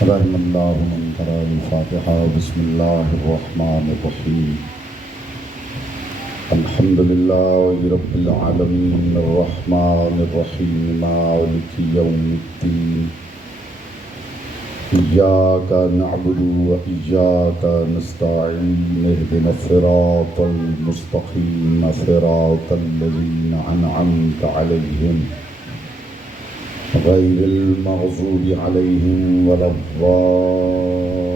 رحم اللہ من قرأ الفاتحہ بسم اللہ الرحمن الرحیم الحمد للہ رب العالمین الرحمن الرحیم مالک یوم الدین ایاک نعبد و ایاک نستعین اہدنا الصراط المستقیم صراط الذین انعمت علیہم غیر المغضوب علیہم ولا الضالین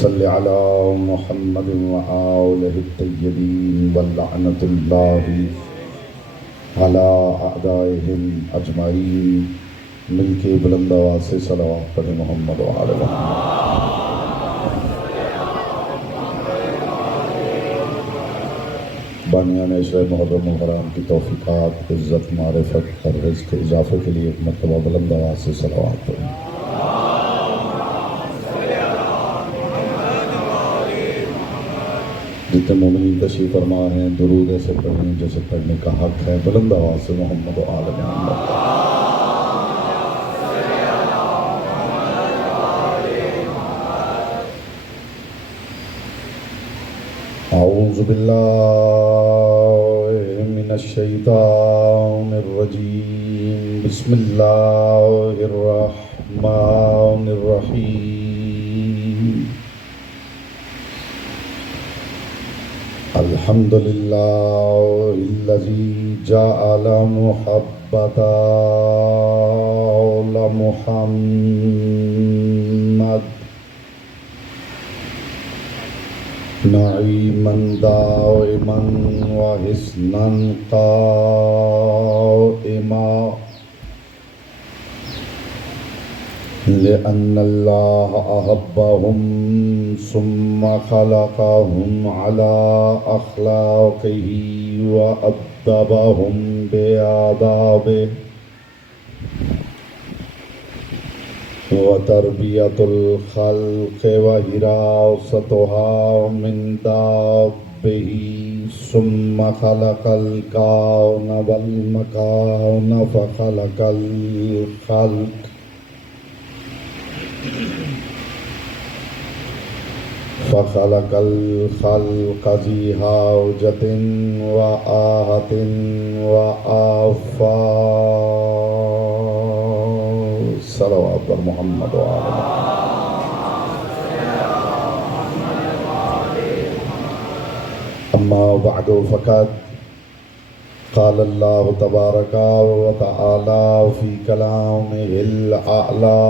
صلی علی محمد وآلہ الطیبین ولعنۃ اللہ علی اعدائہم اجمعین۔ مل کے بلند آواز سے صلوات پڑھیں محمد وآل محمد۔ بانیان عشرہ محرم الحرام کی توفیقات، عزت، معرفت اور رزق کے اضافے کے لیے ایک مرتبہ بلند آواز سے صلوات پڑھیں۔ جتنے مومنین تشریف فرما ہیں درود ایسے پڑھیں جیسے پڑھنے کا حق ہے، بلند آواز سے محمد و آل محمد۔ اعوذ باللہ من الشیطان الرجیم، بسم اللہ الرحمن الرحیم۔ الحمد للہ الذی جعل محبت آل محمد نعیما دائما وحسنا قائما، لأن اللہ احبهم ثم خلقهم على اخلاقه وأدبهم بآدابه، وتربیۃ الخلق وحراستها من دابه، ثم خلق الكون والمكان فخلق الخلق، فخلق الخلق ذی حاجۃ وآہۃ وآفات۔ صلوات پر محمد و آل محمد۔ اما بعد فقد قال اللہ تبارک و تعالی فی کلامہ الاعلی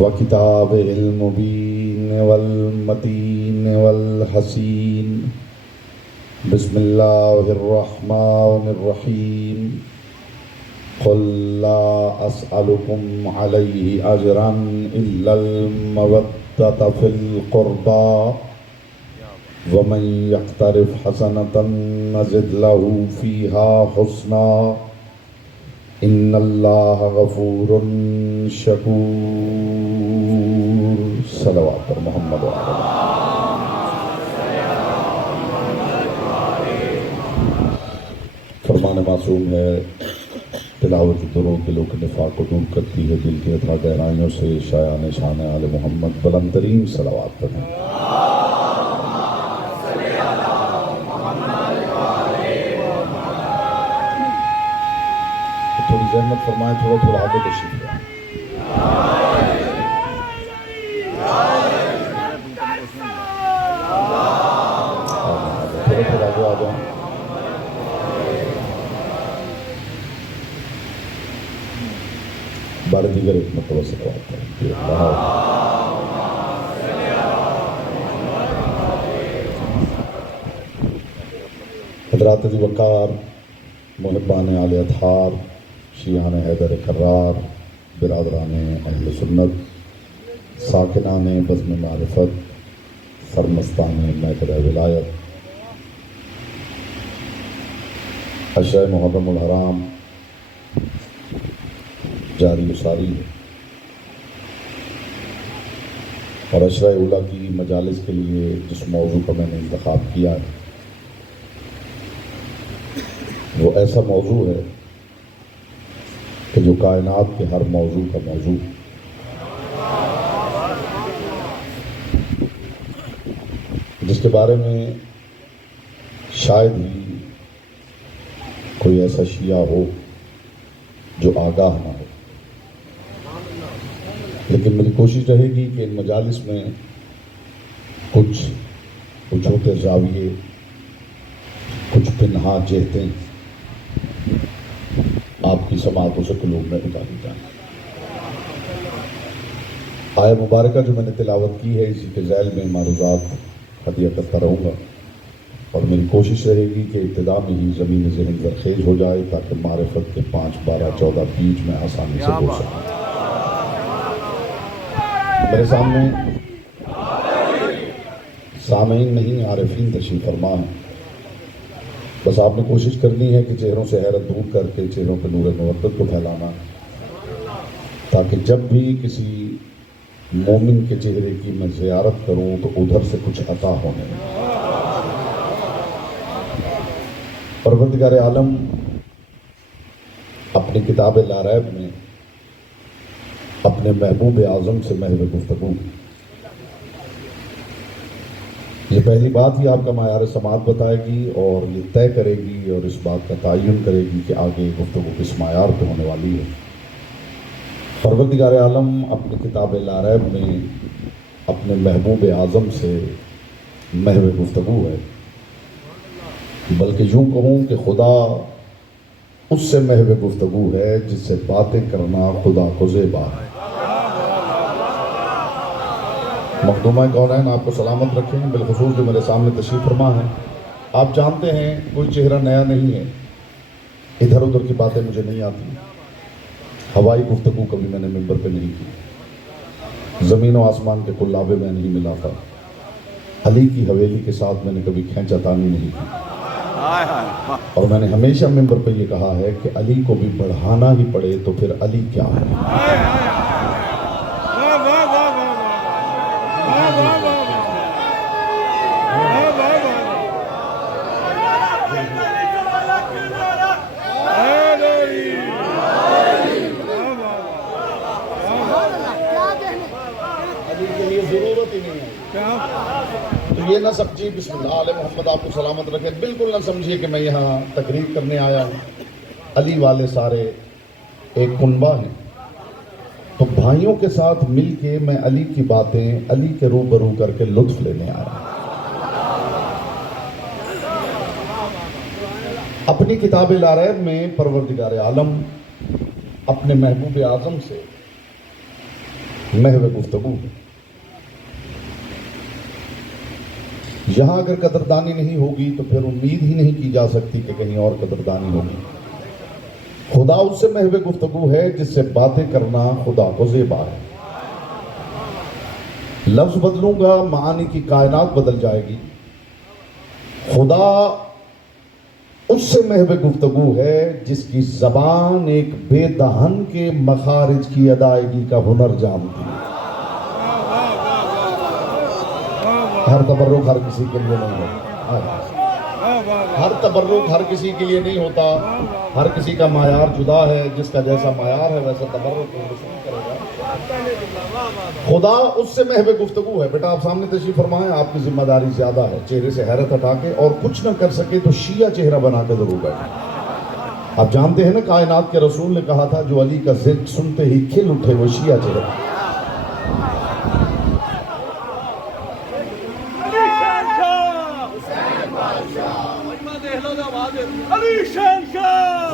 وکتابہ المبین والمتین والحسین۔ بسم اللہ الرحمن الرحیم۔ قل لا اسألکم علیہ اجرا الا المودۃ فی القربى ومن یقترف حسنۃ نزد له فیہا حسنا ان اللہ غفور شکور۔ صلوات پر محمد و آل محمد۔ فرمان معصوم ہے، تلاوت درود دلوں کے نفاق کو دور کرتی ہے، دل کی اتھا گہرائیوں سے شایان شان آل محمد بلند ترین صلوات پڑھیں۔ تھوڑی زحمت فرمائیں، تھوڑا آگے تشریف لائیں۔ تھوڑا آگے آ جائیں۔ بارے دیگر ایک مرتبہ صلوات کریں۔ حضرات ذی وقار، محبان آل اطہار، شیعان حیدر کرار، برادران اہل سنت، ساکنان بزم معرفت، سرمستان محفل ولایت، عشرہ محرم الحرام جاری و ساری ہے، اور عشرہ اولیٰ کی مجالس کے لیے جس موضوع کا میں نے انتخاب کیا ہے وہ ایسا موضوع ہے کہ جو کائنات کے ہر موضوع کا موضوع، جس کے بارے میں شاید ہی کوئی ایسا شیعہ ہو جو آگاہ نہ ہو، لیکن میری کوشش رہے گی کہ ان مجالس میں کچھ ہوتے زاویے، کچھ پنہا جہتیں آپ کی سماعتوں سے قلوب میں اتاری جائیں۔ آیہ مبارکہ جو میں نے تلاوت کی ہے، اسی کے ذیل میں معروضات ہدیہ کرتا رہوں گا، اور میری کوشش رہے گی کہ ابتدا میں ہی زمین ذہن زرخیز ہو جائے تاکہ معرفت کے 5، 12، 14 بیچ میں آسانی سے ہو سکے۔ میرے سامنے سامعین نہیں، عارفین تشریف فرما ہے۔ بس آپ نے کوشش کرنی ہے کہ چہروں سے حیرت دور کر کے چہروں پہ نور محبت کو پھیلانا، تاکہ جب بھی کسی مومن کے چہرے کی میں زیارت کروں تو ادھر سے کچھ عطا ہونے لگے۔ پروردگار عالم اپنی کتاب لا ریب میں اپنے محبوب اعظم سے محو گفتگو، یہ پہلی بات ہی آپ کا معیار سماعت بتائے گی اور یہ طے کرے گی اور اس بات کا تعین کرے گی کہ آگے گفتگو کس معیار پہ ہونے والی ہے۔ پروردگار عالم اپنی کتاب لا ریب میں اپنے محبوب اعظم سے محو گفتگو ہے، بلکہ یوں کہوں کہ خدا اس سے محو گفتگو ہے جس سے باتیں کرنا خدا کو زیبا ہے۔ مخدومہ کونین آپ کو سلامت رکھیں، بالخصوص جو میرے سامنے تشریف فرما ہے۔ آپ جانتے ہیں کوئی چہرہ نیا نہیں ہے، ادھر ادھر کی باتیں مجھے نہیں آتی، ہوائی گفتگو کبھی میں نے ممبر پہ نہیں کی، زمین و آسمان کے قلابے میں نہیں ملا تھا، علی کی حویلی کے ساتھ میں نے کبھی کھینچا تانی نہیں کی، اور میں نے ہمیشہ ممبر پہ یہ کہا ہے کہ علی کو بھی بڑھانا ہی پڑے تو پھر علی کیا ہے۔ تو یہ نہ سمجھیے، بسم اللہ علیہ محمد آپ کو سلامت رکھے، بالکل نہ سمجھیے کہ میں یہاں تقریر کرنے آیا ہوں۔ علی والے سارے ایک کنبہ ہیں، تو بھائیوں کے ساتھ مل کے میں علی کی باتیں علی کے روبرو کر کے لطف لینے آ رہا ہوں۔ اپنی کتاب لا ریب میں پروردگار عالم اپنے محبوب اعظم سے محو گفتگو ہے۔ یہاں اگر قدردانی نہیں ہوگی تو پھر امید ہی نہیں کی جا سکتی کہ کہیں اور قدردانی ہوگی۔ خدا اس سے محو گفتگو ہے جس سے باتیں کرنا خدا کو زیبا ہے۔ لفظ بدلوں گا، معانی کی کائنات بدل جائے گی۔ خدا اس سے محو گفتگو ہے جس کی زبان ایک بے دہن کے مخارج کی ادائیگی کا ہنر جانتی ہے۔ ہر تبرک ہر کسی کے لیے نہیں ہوتا، ہر تبرک ہر کسی کے لیے نہیں ہوتا، ہر کسی کا معیار جدا ہے، جس کا جیسا معیار ہے ویسا تبرک کرے گا۔ خدا اس سے محو گفتگو ہے۔ بیٹا آپ سامنے تشریف فرمائیں، آپ کی ذمہ داری زیادہ ہے، چہرے سے حیرت ہٹا کے، اور کچھ نہ کر سکے تو شیعہ چہرہ بنا کے ضرور بیٹھیں۔ آپ جانتے ہیں نا کائنات کے رسول نے کہا تھا جو علی کا ذکر سنتے ہی کھل اٹھے وہ شیعہ چہرہ۔ علی شہنشاہ،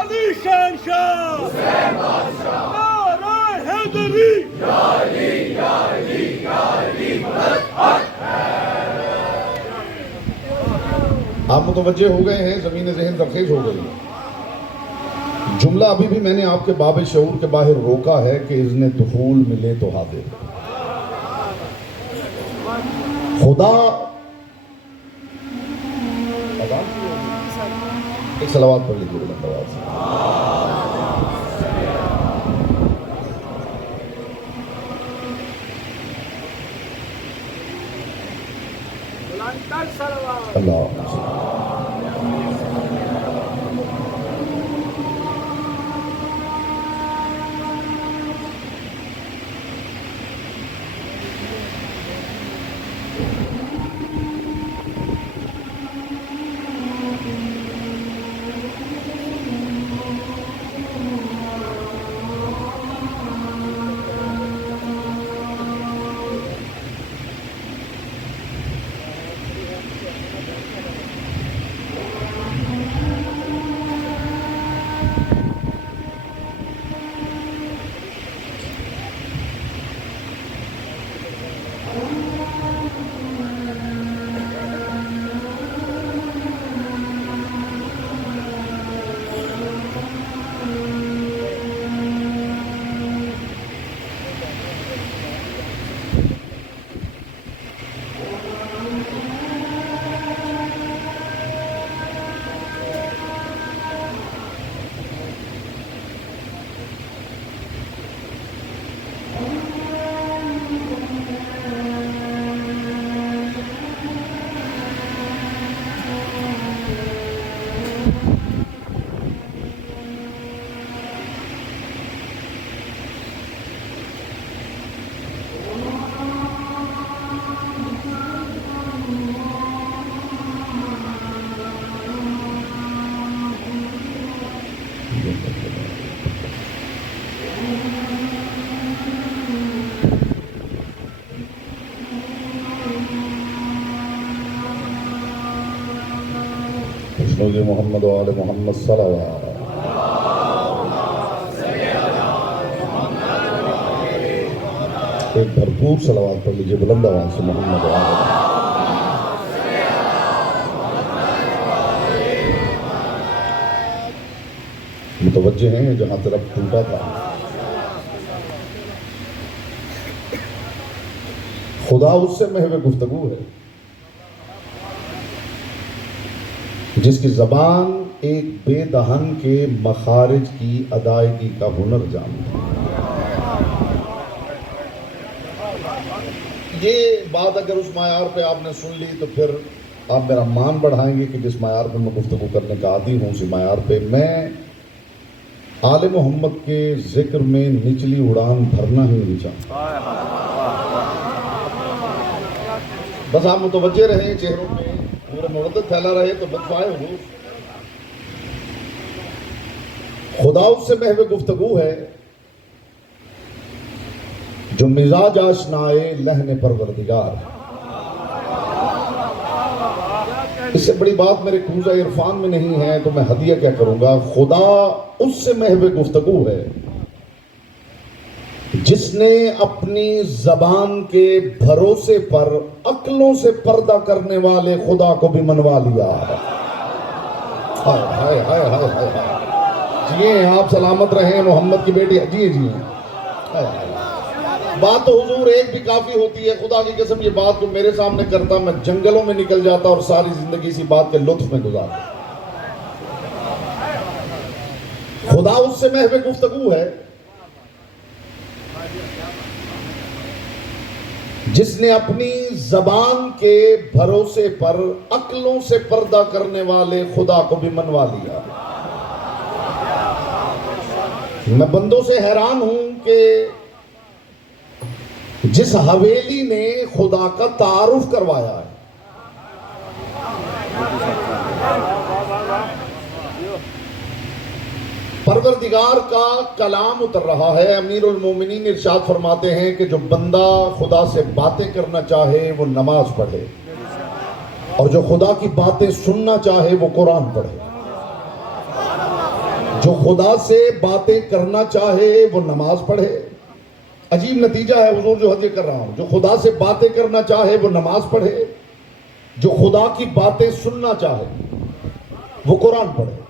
علی شہنشاہ، نعرہ حیدری، یا علی یا علی یا علی مدد حق ہے۔ آپ متوجہ ہو گئے ہیں، زمین ذہن زرخیز ہو گئی۔ جملہ ابھی بھی میں نے آپ کے باب شعور کے باہر روکا ہے کہ اذن دخول ملے تو حاضر۔ خدا ایک صلوات پڑھ لیجیے بلند آواز سے۔ اللہ اسنود محمد و آل محمد صلوات. ایک بھرپور صلوات پڑھ لیجئے بلند آواز سے محمد و آل محمد. متوجہ ہیں جہاں طرف ٹوٹا تھا. خدا اس سے محو گفتگو ہے جس کی زبان ایک بے دہن کے مخارج کی ادائیگی کا ہنر جانتی ہے. یہ بات اگر اس معیار پہ آپ نے سن لی تو پھر آپ میرا مان بڑھائیں گے کہ جس معیار پہ میں گفتگو کرنے کا عادی ہوں اسی معیار پہ میں آل محمد کے ذکر میں نچلی اڑان بھرنا ہی نہیں چاہتا. بس آپ متوجہ رہیں چہروں میں پورا مردد پھیلا رہے تو بدفائے حضور. خدا اس سے محو گفتگو ہے جو مزاج آشنائے لہن پروردگار. اس سے بڑی بات میرے کوزہ عرفان میں نہیں ہے تو میں ہدیہ کیا کروں گا. خدا اس سے محو گفتگو ہے جس نے اپنی زبان کے بھروسے پر عقلوں سے پردہ کرنے والے خدا کو بھی منوا لیا. ہائے ہائے ہائے ہائے ہائے. جیئے آپ سلامت رہیں محمد کی بیٹی. جیئے جیئے. بات تو حضور ایک بھی کافی ہوتی ہے. خدا کی قسم یہ بات جو میرے سامنے کرتا میں جنگلوں میں نکل جاتا اور ساری زندگی اسی بات کے لطف میں گزارتا. خدا اس سے محو گفتگو ہے جس نے اپنی زبان کے بھروسے پر عقلوں سے پردہ کرنے والے خدا کو بھی منوا لیا. میں بندوں سے حیران ہوں کہ جس حویلی نے خدا کا تعارف کروایا ہے پروردگار کا کلام اتر رہا ہے. امیر المومنین ارشاد فرماتے ہیں کہ جو بندہ خدا سے باتیں کرنا چاہے وہ نماز پڑھے اور جو خدا کی باتیں سننا چاہے وہ قرآن پڑھے. جو خدا سے باتیں کرنا چاہے وہ نماز پڑھے. عجیب نتیجہ ہے حضور جو حدیث کر رہا ہوں. جو خدا سے باتیں کرنا چاہے وہ نماز پڑھے. جو خدا کی باتیں سننا چاہے وہ قرآن پڑھے.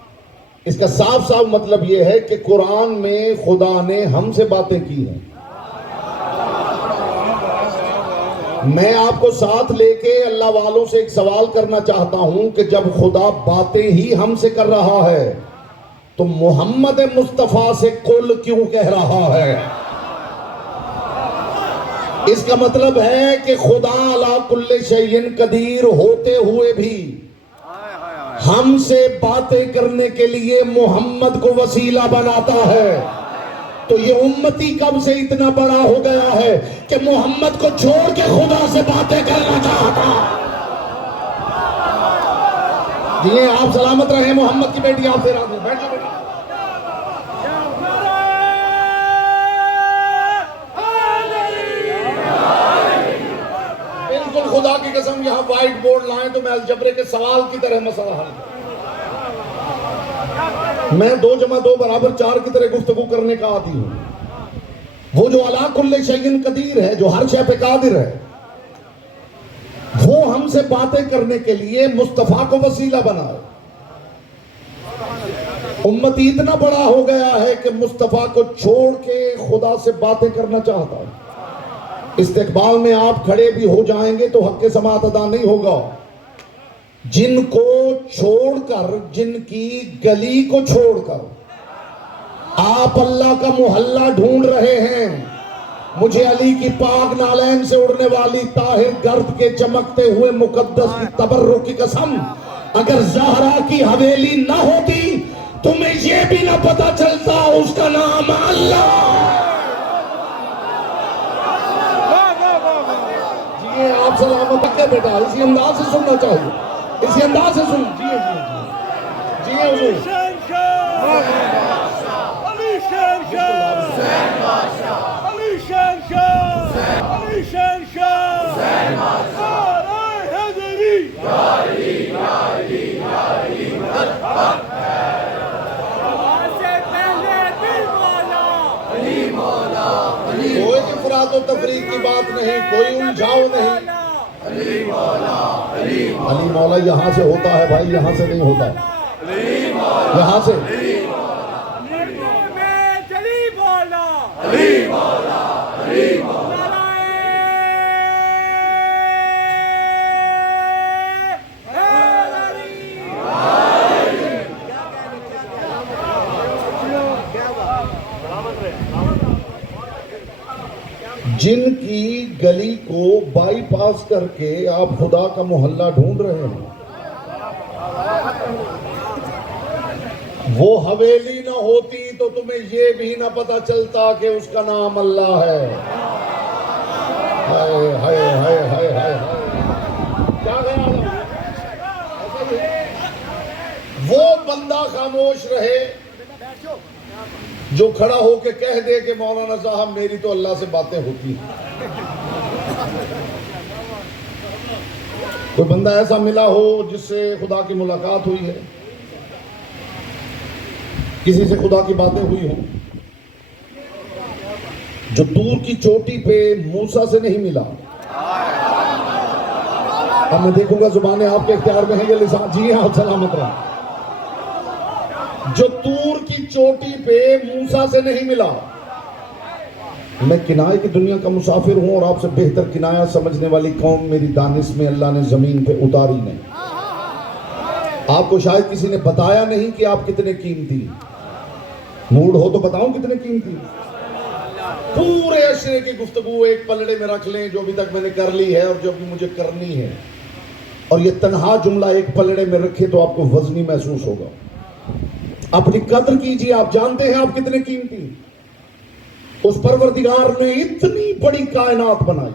اس کا صاف صاف مطلب یہ ہے کہ قرآن میں خدا نے ہم سے باتیں کی ہیں. میں آپ کو ساتھ لے کے اللہ والوں سے ایک سوال کرنا چاہتا ہوں کہ جب خدا باتیں ہی ہم سے کر رہا ہے تو محمد مصطفیٰ سے قل کیوں کہہ رہا ہے؟ اس کا مطلب ہے کہ خدا علی کل شیء قدیر ہوتے ہوئے بھی ہم سے باتیں کرنے کے لیے محمد کو وسیلہ بناتا ہے. تو یہ امتی کب سے اتنا بڑا ہو گیا ہے کہ محمد کو چھوڑ کے خدا سے باتیں کرنا چاہتا. جی آپ سلامت رہیں محمد کی بیٹی. آپ سے راضی بیٹھ جائیں. بالکل خدا کی قسم یہاں وائٹ بورڈ لائیں تو میں الجبرے کے سوال کی طرح مسئلہ حل کروں. میں 2 + 2 = 4 کی طرح گفتگو کرنے کا عادی ہوں. وہ جو علی کل شیء قدیر ہے, جو ہر شے پہ قادر ہے, وہ ہم سے باتیں کرنے کے لیے مصطفیٰ کو وسیلہ بنائے. امتی اتنا بڑا ہو گیا ہے کہ مصطفیٰ کو چھوڑ کے خدا سے باتیں کرنا چاہتا ہے. استقبال میں آپ کھڑے بھی ہو جائیں گے تو حق سماعت ادا نہیں ہوگا. جن کو چھوڑ کر, جن کی گلی کو چھوڑ کر آپ اللہ کا محلہ ڈھونڈ رہے ہیں, مجھے علی کی پاک نالین سے اڑنے والی طاہر گرد کے چمکتے ہوئے مقدس کی تبرک کی قسم, اگر زہرا کی حویلی نہ ہوتی تمہیں یہ بھی نہ پتا چلتا اس کا نام اللہ. جی آپ سلامت رکھے بیٹا, اسی انداز سے سننا چاہیے, اسی انداز سے سن. جی جی جی جی علی شہنشاہ علی شہنشاہ علی شہنشاہ نعرہ حیدری کوئی افراد و تفریق کی بات نہیں, کوئی الجھاؤ نہیں. علی مولا یہاں سے ہوتا ہے بھائی, یہاں سے نہیں ہوتا, یہاں سے. جن کی گلی کو بائی پاس کر کے آپ خدا کا محلہ ڈھونڈ رہے ہیں, وہ حویلی نہ ہوتی تو تمہیں یہ بھی نہ پتا چلتا کہ اس کا نام اللہ ہے. ہائے ہائے ہائے ہائے ہائے, کیا خیال ہے؟ وہ بندہ خاموش رہے جو کھڑا ہو کے کہہ دے کہ مولانا صاحب میری تو اللہ سے باتیں ہوتی ہیں. کوئی بندہ ایسا ملا ہو جس سے خدا کی ملاقات ہوئی ہے, کسی سے خدا کی باتیں ہوئی ہوں, جو دور کی چوٹی پہ موسیٰ سے نہیں ملا. اب میں دیکھوں گا زبانیں آپ کے اختیار میں ہیں یہ لسان. جی ہاں سلامت رہا. جو دور کی چوٹی پہ موسیٰ سے نہیں ملا. میں کنائے کی دنیا کا مسافر ہوں, اور آپ سے بہتر کنایہ سمجھنے والی قوم میری دانش میں اللہ نے زمین پہ اتاری نہیں. آپ کو شاید کسی نے بتایا نہیں کہ آپ کتنے قیمتی. موڈ ہو تو بتاؤں کتنے قیمتی. پورے عشرے کی گفتگو ایک پلڑے میں رکھ لیں جو ابھی تک میں نے کر لی ہے اور جو ابھی مجھے کرنی ہے, اور یہ تنہا جملہ ایک پلڑے میں رکھے تو آپ کو وزنی محسوس ہوگا. اپنی قدر کیجئے, آپ جانتے ہیں آپ کتنے قیمتی. اس پروردگار نے اتنی بڑی کائنات بنائی,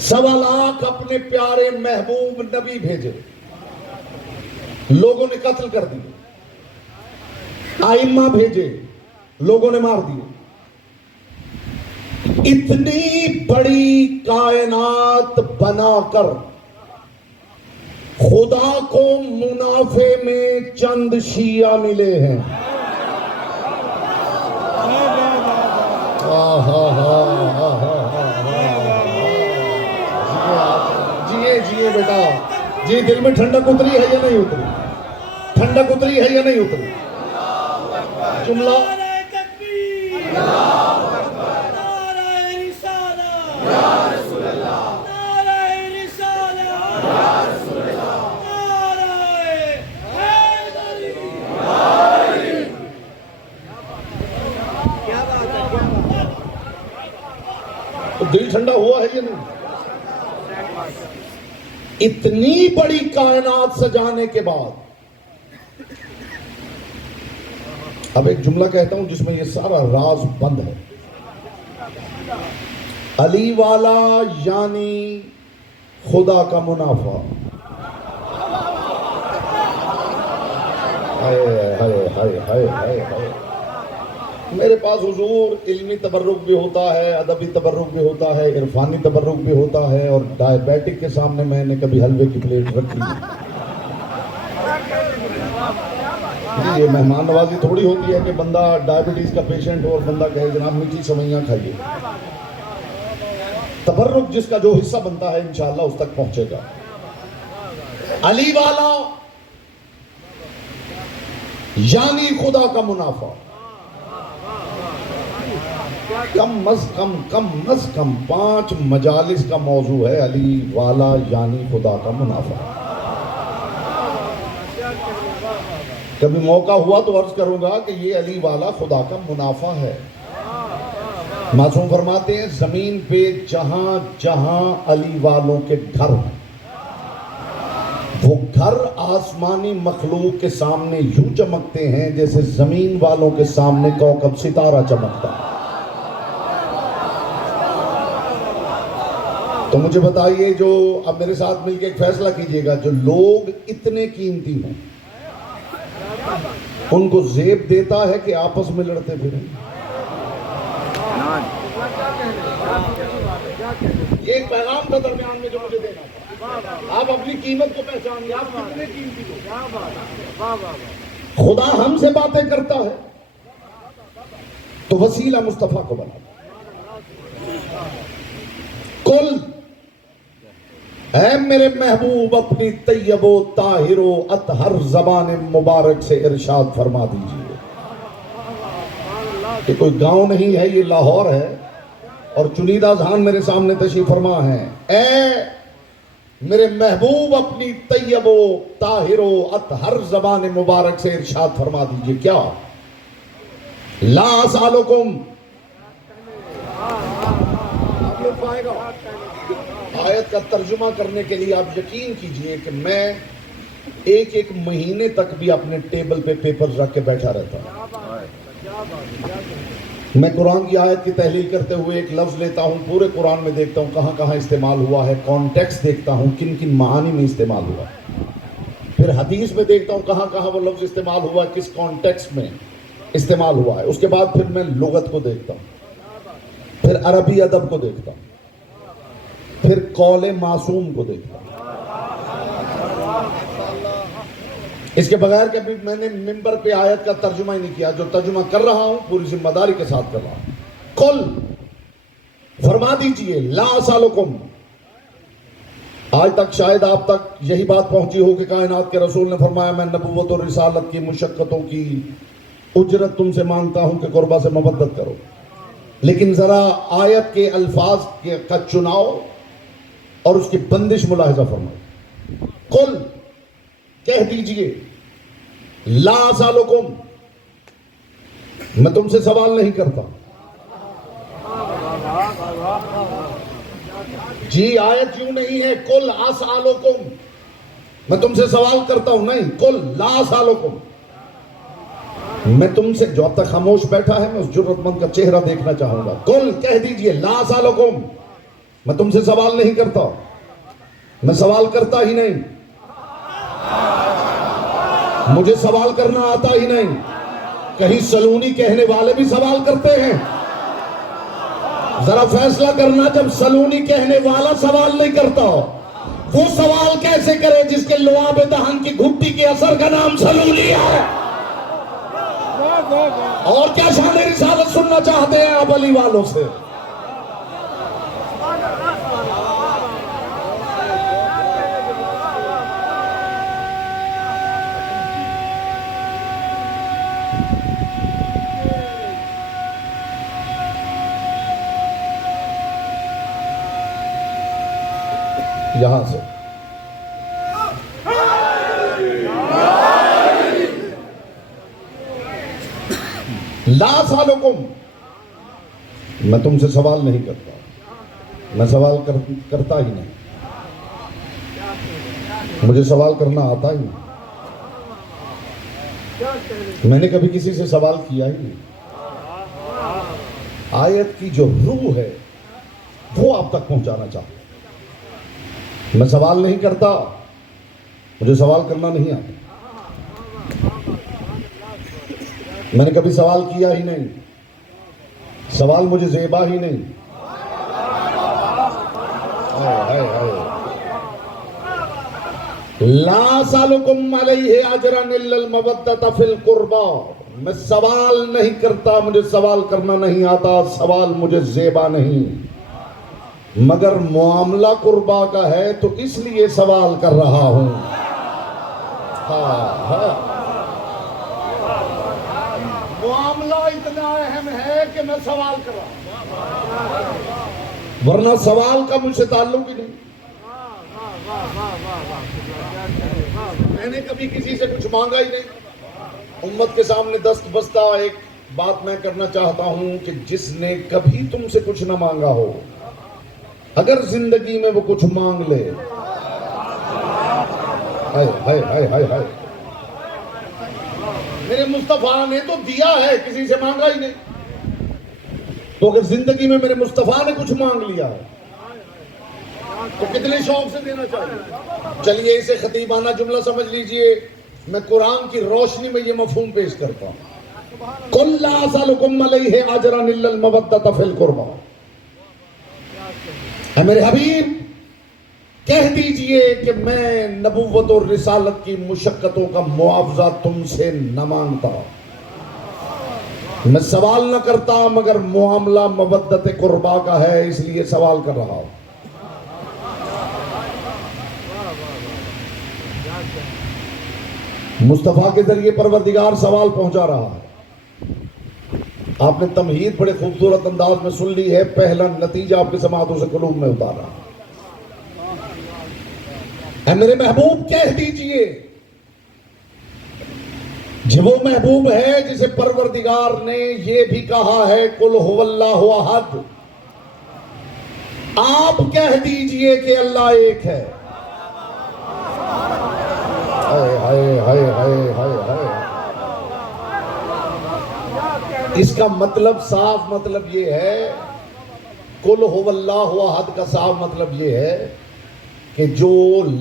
1.25 لاکھ اپنے پیارے محبوب نبی بھیجے, لوگوں نے قتل کر دیے. آئمہ بھیجے, لوگوں نے مار دیے. اتنی بڑی کائنات بنا کر خدا کو منافع میں چند شیعہ ملے ہیں. جیے جیے بیٹا جی. دل میں ٹھنڈک اتری ہے یا نہیں اتری؟ ٹھنڈک اتری ہے یا نہیں اتری؟ جملہ دل ٹھنڈا ہوا ہے یا نہیں؟ اتنی بڑی کائنات سجانے کے بعد اب ایک جملہ کہتا ہوں جس میں یہ سارا راز بند ہے. علی والا یعنی خدا کا منافع. میرے پاس حضور علمی تبرک بھی ہوتا ہے, ادبی تبرک بھی ہوتا ہے, عرفانی تبرک بھی ہوتا ہے, اور ڈائبیٹک کے سامنے میں نے کبھی حلوے کی پلیٹ رکھی. یہ مہمان نوازی تھوڑی ہوتی ہے کہ بندہ ڈائبٹیز کا پیشنٹ ہو اور بندہ کہے جناب میٹھی سوئیاں کھائیے. تبرک جس کا جو حصہ بنتا ہے انشاءاللہ اس تک پہنچے گا. علی والا یعنی خدا کا منافع. کم از کم 5 مجالس کا موضوع ہے علی والا یعنی خدا کا منافع. کبھی موقع ہوا تو عرض کروں گا کہ یہ علی والا خدا کا منافع ہے. معصوم فرماتے ہیں زمین پہ جہاں جہاں علی والوں کے گھر ہیں وہ گھر آسمانی مخلوق کے سامنے یوں چمکتے ہیں جیسے زمین والوں کے سامنے کوکب ستارہ چمکتا ہے۔ تو مجھے بتائیے، جو اب میرے ساتھ مل کے ایک فیصلہ کیجئے گا، جو لوگ اتنے قیمتی ہوں ان کو زیب دیتا ہے کہ آپس میں لڑتے پھریں؟ یہ ایک پیغام تھا درمیان میں جو مجھے دینا تھا۔ آپ اپنی قیمت کو پہچانیے، آپ کتنے قیمتی ہو۔ خدا ہم سے باتیں کرتا ہے تو وسیلہ مصطفیٰ کو بنا۔ کل اے میرے محبوب اپنی طیب و طاہر و اطہر زبان مبارک سے ارشاد فرما دیجئے۔ یہ کوئی گاؤں نہیں ہے، یہ لاہور ہے، اور چنیدہ اذہان میرے سامنے تشریف فرما ہے۔ اے میرے محبوب اپنی طیب و طاہر و اطہر زبان مبارک سے ارشاد فرما دیجئے۔ کیا؟ لا اسالکم، آیت کا ترجمہ کرنے کے لیے آپ یقین کیجئے کہ میں ایک ایک مہینے تک بھی اپنے ٹیبل پہ پیپر رکھ کے بیٹھا رہتا ہوں۔ میں قرآن کی آیت کی تحلیل کرتے ہوئے ایک لفظ لیتا ہوں، پورے قرآن میں دیکھتا ہوں کہاں کہاں استعمال ہوا ہے، کانٹیکسٹ دیکھتا ہوں کن کن معانی میں استعمال ہوا ہے، پھر حدیث میں دیکھتا ہوں کہاں کہاں وہ لفظ استعمال ہوا ہے، کس کانٹیکسٹ میں استعمال ہوا ہے، اس کے بعد پھر میں لغت کو دیکھتا ہوں، پھر عربی ادب کو دیکھتا ہوں، پھر قول معصوم کو دیکھتا ہوں۔ اس کے بغیر کبھی میں نے منبر پہ آیت کا ترجمہ ہی نہیں کیا۔ جو ترجمہ کر رہا ہوں پوری ذمہ داری کے ساتھ کر رہا ہوں۔ قل، فرما دیجئے، لا اسالکم، آج تک شاید آپ تک یہی بات پہنچی ہو کہ کائنات کے رسول نے فرمایا میں نبوت اور رسالت کی مشقتوں کی اجرت تم سے مانگتا ہوں کہ قربا سے مبدت کرو، لیکن ذرا آیت کے الفاظ کا چناؤ اور اس کی بندش ملاحظہ فرمائیں۔ قل، کہہ دیجئے، لا اسالکم، میں تم سے سوال نہیں کرتا۔ جی آیت یوں نہیں ہے قل اسالکم، میں تم سے سوال کرتا ہوں، نہیں، قل لا اسالکم، میں تم سے، جو اب تک خاموش بیٹھا ہے میں اس جرت مند کا چہرہ دیکھنا چاہوں گا۔ قل، کہہ دیجئے، لا اسالکم، میں تم سے سوال نہیں کرتا، میں سوال کرتا ہی نہیں، مجھے سوال کرنا آتا ہی نہیں۔ کہیں سلونی کہنے والے بھی سوال کرتے ہیں؟ ذرا فیصلہ کرنا، جب سلونی کہنے والا سوال نہیں کرتا وہ سوال کیسے کرے جس کے لعاب دہن کی گھٹی کے اثر کا نام سلونی ہے؟ اور کیا شان رسالت سننا چاہتے ہیں آپ علی والوں سے؟ یہاں سے لا اسالکم، میں تم سے سوال نہیں کرتا، میں سوال کرتا ہی نہیں، مجھے سوال کرنا آتا ہی نہیں، میں نے کبھی کسی سے سوال کیا ہی نہیں۔ آیت کی جو روح ہے وہ آپ تک پہنچانا چاہتا ہوں۔ میں سوال نہیں کرتا، مجھے سوال کرنا نہیں آتا، میں نے کبھی سوال کیا ہی نہیں، سوال مجھے زیبا ہی نہیں۔ لا اسالکم علیہ اجرا الا المودۃ فی القربى، میں سوال نہیں کرتا، مجھے سوال کرنا نہیں آتا، سوال مجھے زیبا نہیں، مگر معاملہ قربا کا ہے تو اس لیے سوال کر رہا ہوں۔ معاملہ اتنا اہم ہے کہ میں سوال کر رہا ہوں، ورنہ سوال کا مجھ سے تعلق ہی نہیں۔ میں نے کبھی کسی سے کچھ مانگا ہی نہیں۔ امت کے سامنے دست بستہ ایک بات میں کرنا چاہتا ہوں کہ جس نے کبھی تم سے کچھ نہ مانگا ہو، اگر زندگی میں وہ کچھ مانگ لے ہائے ہائے ہائے ہائے ہائے، میرے مصطفیٰ نے تو دیا ہے، کسی سے مانگا ہی نہیں. تو اگر زندگی میں میرے مصطفیٰ نے کچھ مانگ لیا ہے تو کتنے شوق سے دینا چاہیے. چلیے اسے خطیبانہ جملہ سمجھ لیجئے. میں قرآن کی روشنی میں یہ مفہوم پیش کرتا ہوں. قُلْ لَا أَسْأَلُكُمْ عَلَيْهِ أَجْرًا إِلَّا الْمَوَدَّةَ فِي الْقُرْبَى. اے میرے حبیب کہہ دیجئے کہ میں نبوت اور رسالت کی مشقتوں کا معاوضہ تم سے نہ مانگتا، میں سوال نہ کرتا، مگر معاملہ مودت قربا کا ہے اس لیے سوال کر رہا ہوں. مصطفیٰ کے ذریعے پروردگار سوال پہنچا رہا ہے. آپ نے تمہید بڑے خوبصورت انداز میں سن لی ہے. پہلا نتیجہ آپ کے سماعتوں سے قلوب میں اتارا. اے میرے محبوب کہہ دیجئے، جو وہ محبوب ہے جسے پروردگار نے یہ بھی کہا ہے قل هو اللہ احد، آپ کہہ دیجئے کہ اللہ ایک ہے. ہائے ہائے ہائے ہائے ہائے ہائے. اس کا مطلب صاف مطلب یہ ہے، قل هو اللہ احد کا صاف مطلب یہ ہے کہ جو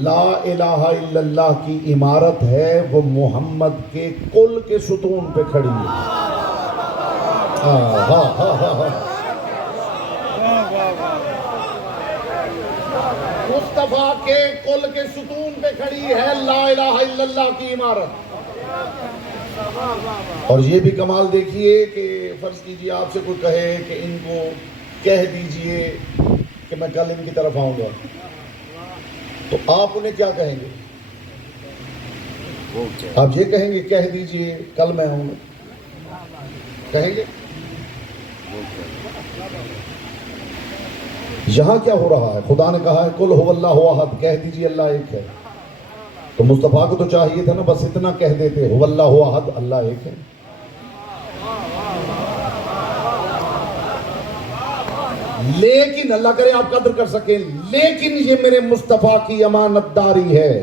لا الہ الا اللہ کی عمارت ہے وہ محمد کے کل کے ستون پہ کھڑی ہے. مصطفیٰ کے کل کے ستون پہ کھڑی ہے لا الہ الا اللہ کی عمارت. اور یہ بھی کمال دیکھیے کہ فرض کیجئے آپ سے کوئی کہے کہ ان کو کہہ دیجئے کہ میں کل ان کی طرف آؤں گا، تو آپ انہیں کیا کہیں گے؟ آپ یہ کہیں گے کہہ دیجئے کل میں آؤں گا، کہیں گے؟ یہاں کیا ہو رہا ہے؟ خدا نے کہا ہے قل هو اللہ احد، کہہ دیجئے اللہ ایک ہے. تو مصطفیٰ کو تو چاہیے تھا نا بس اتنا کہہ دیتے هو اللہ احد، اللہ ایک ہے. لیکن اللہ کرے آپ قدر کر سکیں، لیکن یہ میرے مصطفیٰ کی امانت داری ہے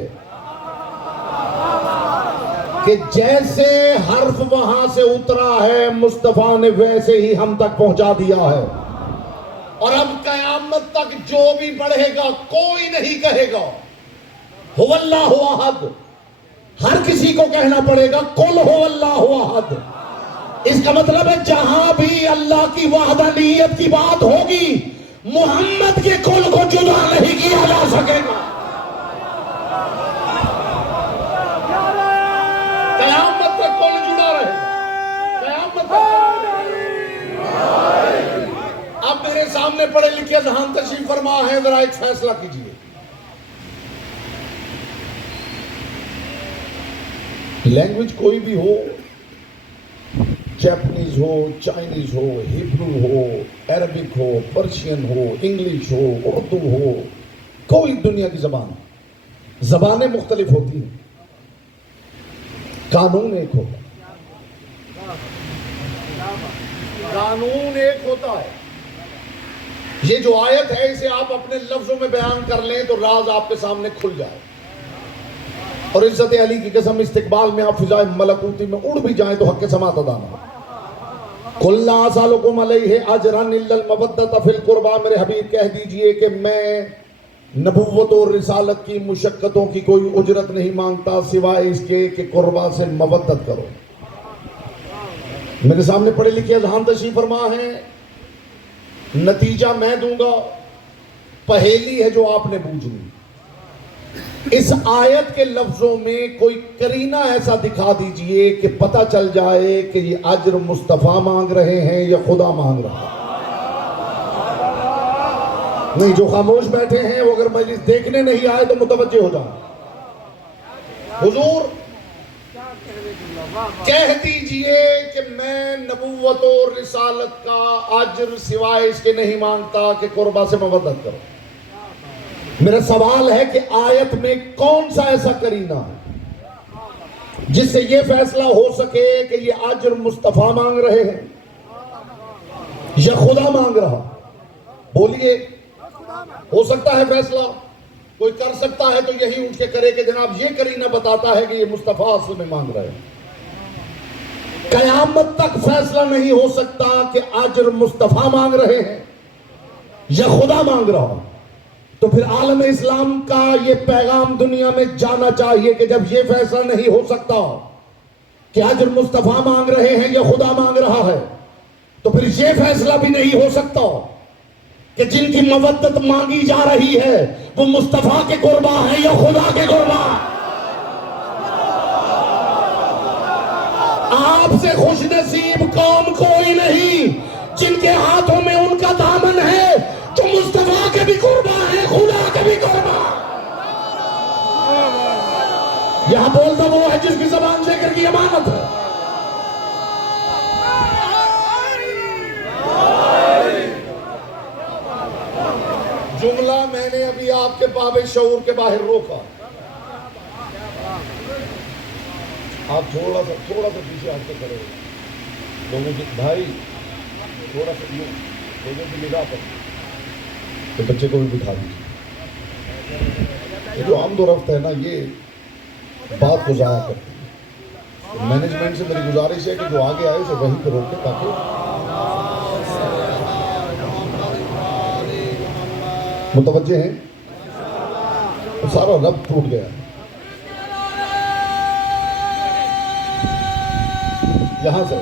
کہ جیسے حرف وہاں سے اترا ہے مصطفیٰ نے ویسے ہی ہم تک پہنچا دیا ہے. اور اب قیامت تک جو بھی بڑھے گا کوئی نہیں کہے گا هو اللہ احد، ہر کسی کو کہنا پڑے گا قل هو اللہ احد. اس کا مطلب ہے جہاں بھی اللہ کی وحدانیت کی بات ہوگی محمد کے قل کو جدا نہیں کیا جا سکے گا. قیامت تک قل جدا رہے گا، قیامت تک. اب میرے سامنے پڑھے لکھے ذہان تشریف فرما ہے، ذرا ایک فیصلہ کیجئے. لینگویج کوئی بھی ہو، جیپنیز ہو، چائنیز ہو، ہیبرو ہو، عربک ہو، پرشین ہو، انگلش ہو، اردو ہو، کوئی دنیا کی زبان، زبانیں مختلف ہوتی ہیں، قانون ایک ہوتا ہے. قانون ایک ہوتا ہے. یہ جو آیت ہے اسے آپ اپنے لفظوں میں بیان کر لیں تو راز آپ کے سامنے کھل جائے. اور عزت علی کی قسم استقبال میں آپ فضائے ملکوتی میں اڑ بھی جائیں تو حق کے سماعت ادا نہ. قُلْ لَا أَسْأَلُكُمْ عَلَيْهِ أَجْرًا إِلَّا الْمَوَدَّةَ فِي الْقُرْبَى. میرے حبیب کہہ دیجئے کہ میں نبوت اور رسالت کی مشقتوں کی کوئی اجرت نہیں مانگتا سوائے اس کے کہ قربا سے مودت کرو. میرے سامنے پڑھے لکھے اذہان تشریف فرما ہیں، نتیجہ میں دوں گا، پہیلی ہے جو آپ نے بوجھنی. اس آیت کے لفظوں میں کوئی قرینہ ایسا دکھا دیجئے کہ پتہ چل جائے کہ یہ اجر مصطفیٰ مانگ رہے ہیں یا خدا مانگ رہا ہے. نہیں، جو خاموش بیٹھے ہیں وہ اگر مجلس دیکھنے نہیں آئے تو متوجہ ہو جائیں. حضور کہہ دیجئے کہ میں نبوت اور رسالت کا اجر سوائے اس کے نہیں مانگتا کہ قربا سے مودت کرو. میرا سوال ہے کہ آیت میں کون سا ایسا قرینہ ہے جس سے یہ فیصلہ ہو سکے کہ یہ اجر مصطفیٰ مانگ رہے ہیں یا خدا مانگ رہا؟ بولیے، ہو سکتا ہے فیصلہ؟ کوئی کر سکتا ہے تو یہی اٹھ کے کرے کہ جناب یہ کرینہ بتاتا ہے کہ یہ مصطفیٰ اصل میں مانگ رہے ہیں۔ قیامت تک فیصلہ نہیں ہو سکتا کہ اجر مصطفیٰ مانگ رہے ہیں یا خدا مانگ رہا، تو پھر عالم اسلام کا یہ پیغام دنیا میں جانا چاہیے کہ جب یہ فیصلہ نہیں ہو سکتا کہ اجر مصطفیٰ مانگ رہے ہیں یا خدا مانگ رہا ہے، تو پھر یہ فیصلہ بھی نہیں ہو سکتا کہ جن کی مودت مانگی جا رہی ہے وہ مصطفیٰ کے قربا ہے یا خدا کے قربا۔ آپ سے خوش نصیب قوم کوئی نہیں جن کے ہاتھوں میں ان کا دامن ہے جو مصطفیٰ کے بھی قربا ہے، خدا کے بھی قربا۔ یہاں بولتا وہ ہے جس کی زبان ذکر کی امانت ہے۔ جملہ میں نے ابھی آپ کے باب شعور کے باہر روکا، آپ تھوڑا سا پیچھے ہٹ کے کھڑے ہو، لوگوں کی بھائی تھوڑا سا یوں لوگوں کی نگاہ پر، تو بچے کو بھی بٹھا دیجیے۔ یہ جو عمد و رفت ہے نا، یہ بات کو ضائع کرتی ہے۔ مینجمنٹ سے میری گزارش ہے کہ جو آگے آئے اسے وہیں پہ روکے تاکہ متوجہ ہیں۔ سارا رب ٹوٹ گیا یہاں سے۔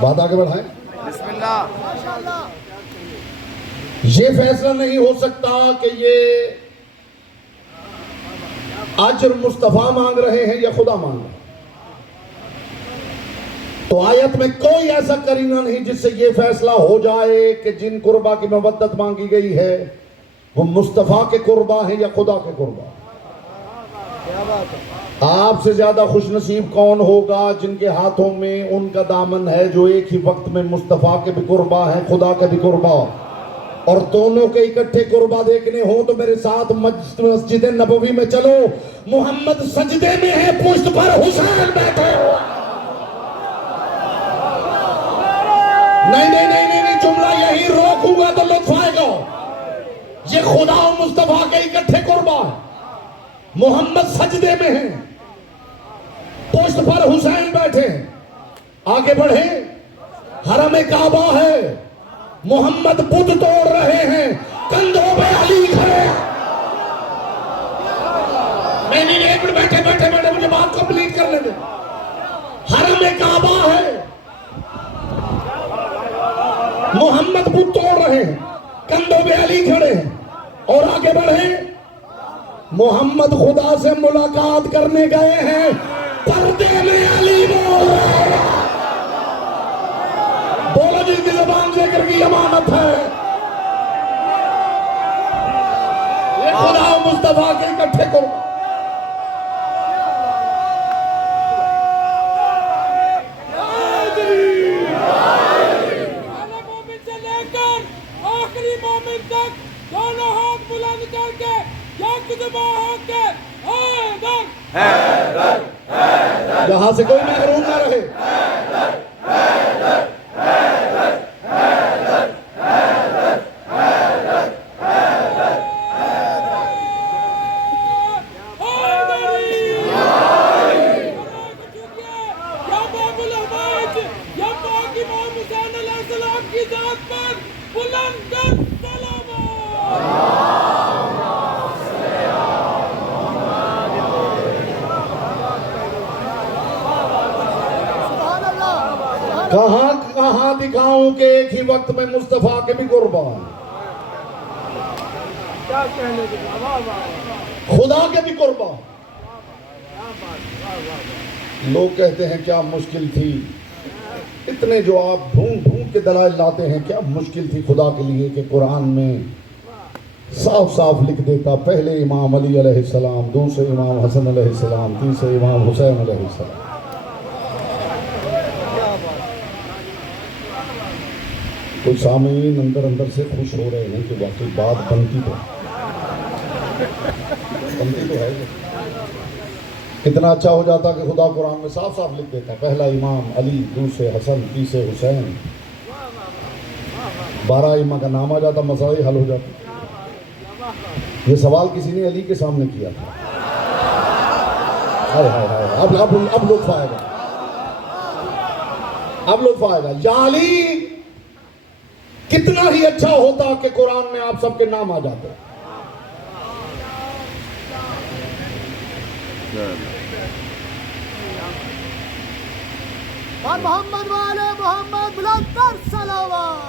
بات آگے بڑھائیں۔ بسم اللہ۔ یہ فیصلہ نہیں ہو سکتا کہ یہ اجر مصطفیٰ مانگ رہے ہیں یا خدا مانگ رہے ہیں، تو آیت میں کوئی ایسا کرینہ نہیں جس سے یہ فیصلہ ہو جائے کہ جن قربا کی مودت مانگی گئی ہے وہ مصطفیٰ کے قربا ہیں یا خدا کے قربا۔ آپ سے زیادہ خوش نصیب کون ہوگا جن کے ہاتھوں میں ان کا دامن ہے جو ایک ہی وقت میں مصطفیٰ کے بھی قربا ہیں، خدا کے بھی قربا، اور دونوں کے اکٹھے قربا دیکھنے ہوں تو میرے ساتھ مسجد نبوی میں چلو، محمد سجدے میں ہے، پشت پر حسین بیٹھے ہو۔ نہیں، جملہ یہی روکوں گا تو لطف آئے گا۔ یہ خدا و مصطفیٰ کے اکٹھے قربا ہے، محمد سجدے میں ہیں، پشت پر حسین بیٹھے ہیں۔ آگے بڑھیں، حرم کعبہ ہے، محمد بت توڑ رہے ہیں، کندھوں پہ علی کھڑے ہیں۔ نہیں، ایک منٹ بیٹھے مجھے بات کمپلیٹ کرنے دیں۔ حرم کعبہ ہے، محمد بت توڑ رہے ہیں، کندھوں پہ علی کھڑے ہیں، اور آگے بڑھیں، محمد خدا سے ملاقات کرنے گئے ہیں، پردے میں علی بول رہے ہیں۔ بولو جس کی زبان ذکر کی امانت ہے، یہ خدا و مصطفیٰ کے اکٹھے کو۔ آخری مومن تک دونوں ہاتھ بلند کر کے یکجبہ ہو کے حیدر یہاں سے کوئی محروم نہ رہے۔ کہاں دکھاؤں کہ ایک ہی وقت میں مصطفیٰ کے بھی قربان، خدا کے بھی قربان۔ لوگ کہتے ہیں کیا مشکل تھی، اتنے جو آپ ڈھونڈ کے دلائل لاتے ہیں، کیا مشکل تھی خدا کے لیے کہ قرآن میں صاف صاف لکھ دیتا، پہلے امام علی علیہ السلام، دوسرے امام حسن علیہ السلام، تیسرے امام حسین علیہ السلام۔ کچھ سامعین اندر سے خوش ہو رہے ہیں کہ واقعی بات بنتی تو ہے۔ کتنا اچھا ہو جاتا کہ خدا قرآن میں صاف صاف لکھ دیتا، پہلا امام علی، دوسرے حسن، تیسرے حسین، 12 ائمہ کا نام آ جاتا، مسئلہ ہی حل ہو جاتا۔ یہ سوال کسی نے علی کے سامنے کیا تھا۔ ہائے ہائے ہائے، اب لطف آئے گا، اب لطف آئے گا۔ یا علی، کتنا ہی اچھا ہوتا کہ قرآن میں آپ سب کے نام آ جاتے۔ اور محمد والے محمد بلند تر صلوات۔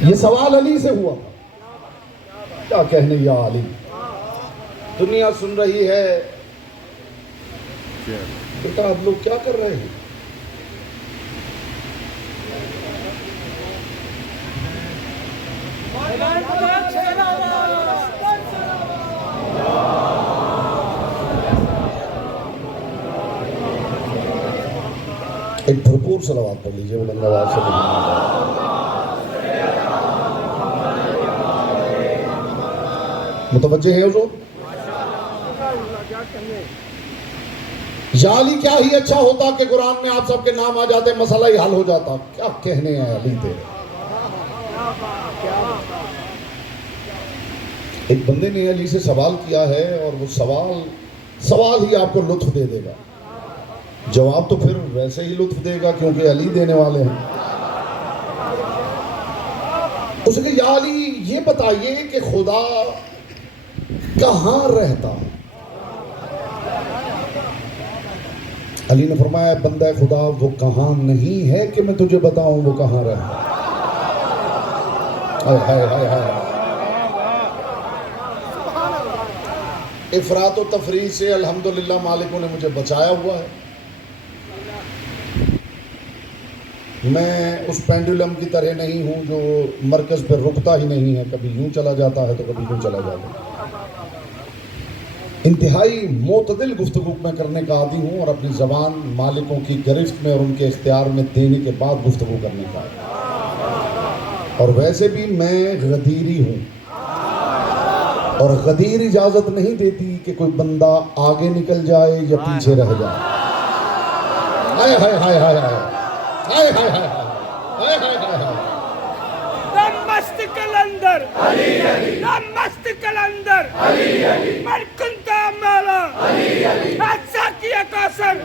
یہ سوال علی سے ہوا تھا، کیا کہنے یا علی، دنیا سن رہی ہے، بیٹا آپ لوگ کیا کر رہے ہیں؟ ایک بھرپور صلوات پڑھ لیجئے بلند آواز سے۔ متوجہ ہے حضور؟ یا علی، کیا ہی اچھا ہوتا کہ قرآن میں آپ سب کے نام آ جاتے، مسئلہ ہی حل ہو جاتا۔ کیا کہنے ہیں علی تیرے۔ ایک بندے نے علی سے سوال کیا ہے، اور وہ سوال ہی آپ کو لطف دے دے گا، جواب تو پھر ویسے ہی لطف دے گا کیونکہ علی دینے والے ہیں۔ اس نے کہا یا علی، یہ بتائیے کہ خدا کہاں رہتا؟ علی نے فرمایا بندہ خدا، وہ کہاں نہیں ہے کہ میں تجھے بتاؤں وہ کہاں رہتا۔ ہائے ہائے ہائے، افراط و تفریط سے الحمدللہ مالکوں نے مجھے بچایا ہوا ہے۔ میں اس پینڈولم کی طرح نہیں ہوں جو مرکز پہ رکتا ہی نہیں ہے، کبھی یوں چلا جاتا ہے تو کبھی یوں چلا جاتا ہے۔ انتہائی معتدل گفتگو میں کرنے کا عادی ہوں، اور اپنی زبان مالکوں کی گرفت میں اور ان کے اختیار میں دینے کے بعد گفتگو کرنے کا ہے۔ اور ویسے بھی میں غدیری ہوں، اور غدیر اجازت نہیں دیتی کہ کوئی بندہ آگے نکل جائے یا پیچھے رہ جائے۔ ہائے ہائے ہائے ہائے ہائے ہائے ہائے ہائے ہائے ہائے، مست کلندر مست کلندر من كنت مالا ساقي قاسم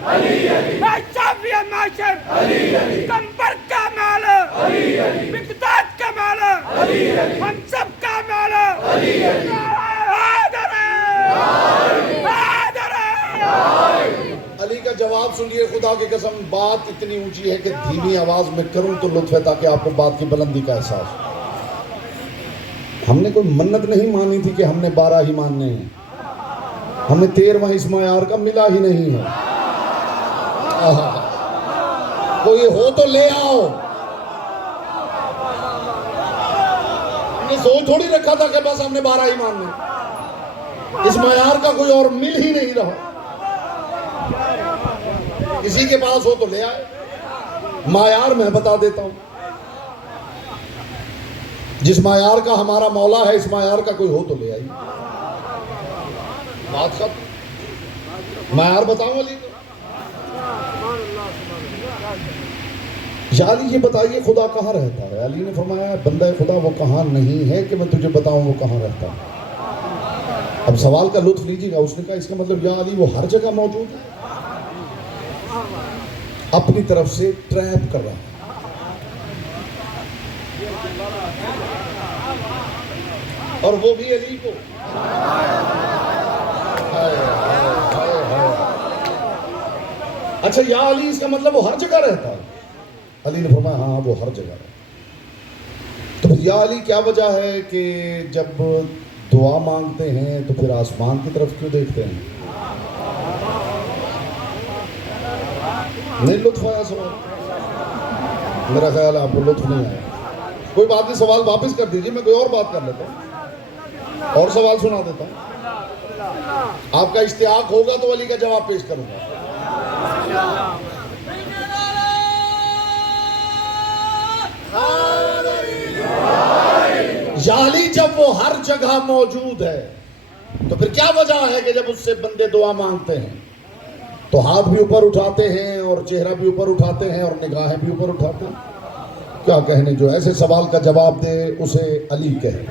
شافي معشر كمبر كمالا مقداد كمالا منصب كمالا علی کا جواب سنیے، خدا کی قسم بات اتنی اونچی ہے کہ دھیمی آواز میں کروں تو لطف ہے، تاکہ آپ کو بات کی بلندی کا احساس ہو۔ ہم نے کوئی منت نہیں مانی تھی کہ ہم نے 12 ہی ماننے ہیں، ہمیں 13واں اسماء یار کا ملا ہی نہیں ہے۔ کوئی ہو تو لے آؤ، ہم نے سوچ تھوڑی رکھا تھا کہ بس ہم نے 12 ہی ماننے، اسماء یار کا کوئی اور مل ہی نہیں رہا۔ کسی کے پاس ہو تو لے آئے، معیار میں بتا دیتا ہوں، جس معیار کا ہمارا مولا ہے، اس معیار کا کوئی ہو تو لے آئی۔ بات ختم، معیار بتاؤں علی کو۔ یا علی یہ بتائیے خدا کہاں رہتا ہے؟ علی نے فرمایا بندہ خدا وہ کہاں نہیں ہے کہ میں تجھے بتاؤں وہ کہاں رہتا ہے۔ اب سوال کا لطف لیجیے گا، اس نے کہا اس کا مطلب یا علی وہ ہر جگہ موجود ہے؟ اپنی طرف سے ٹریپ کر رہا ہے۔ اور وہ بھی علی کو۔ اچھا یا علی اس کا مطلب وہ ہر جگہ رہتا ہے؟ علی نے فرمایا ہاں وہ ہر جگہ رہتا ہے۔ تو یا علی کیا وجہ ہے کہ جب دعا مانگتے ہیں تو پھر آسمان کی طرف کیوں دیکھتے ہیں؟ نہیں لطف آیا سوال؟ میرا خیال ہے آپ کو لطف نہیں آیا۔ کوئی بات نہیں، سوال واپس کر دیجیے، میں کوئی اور بات کر لیتا ہوں۔ اور سوال سنا دیتا ہوں. آپ کا اشتیاق ہوگا تو علی کا جواب پیش کروں گا. یا علی جب وہ ہر جگہ موجود ہے تو پھر کیا وجہ ہے کہ جب اس سے بندے دعا مانگتے ہیں تو ہاتھ بھی اوپر اٹھاتے ہیں اور چہرہ بھی اوپر اٹھاتے ہیں اور نگاہیں بھی اوپر اٹھاتے ہیں؟ کیا کہنے جو ایسے سوال کا جواب دے اسے علی کہے.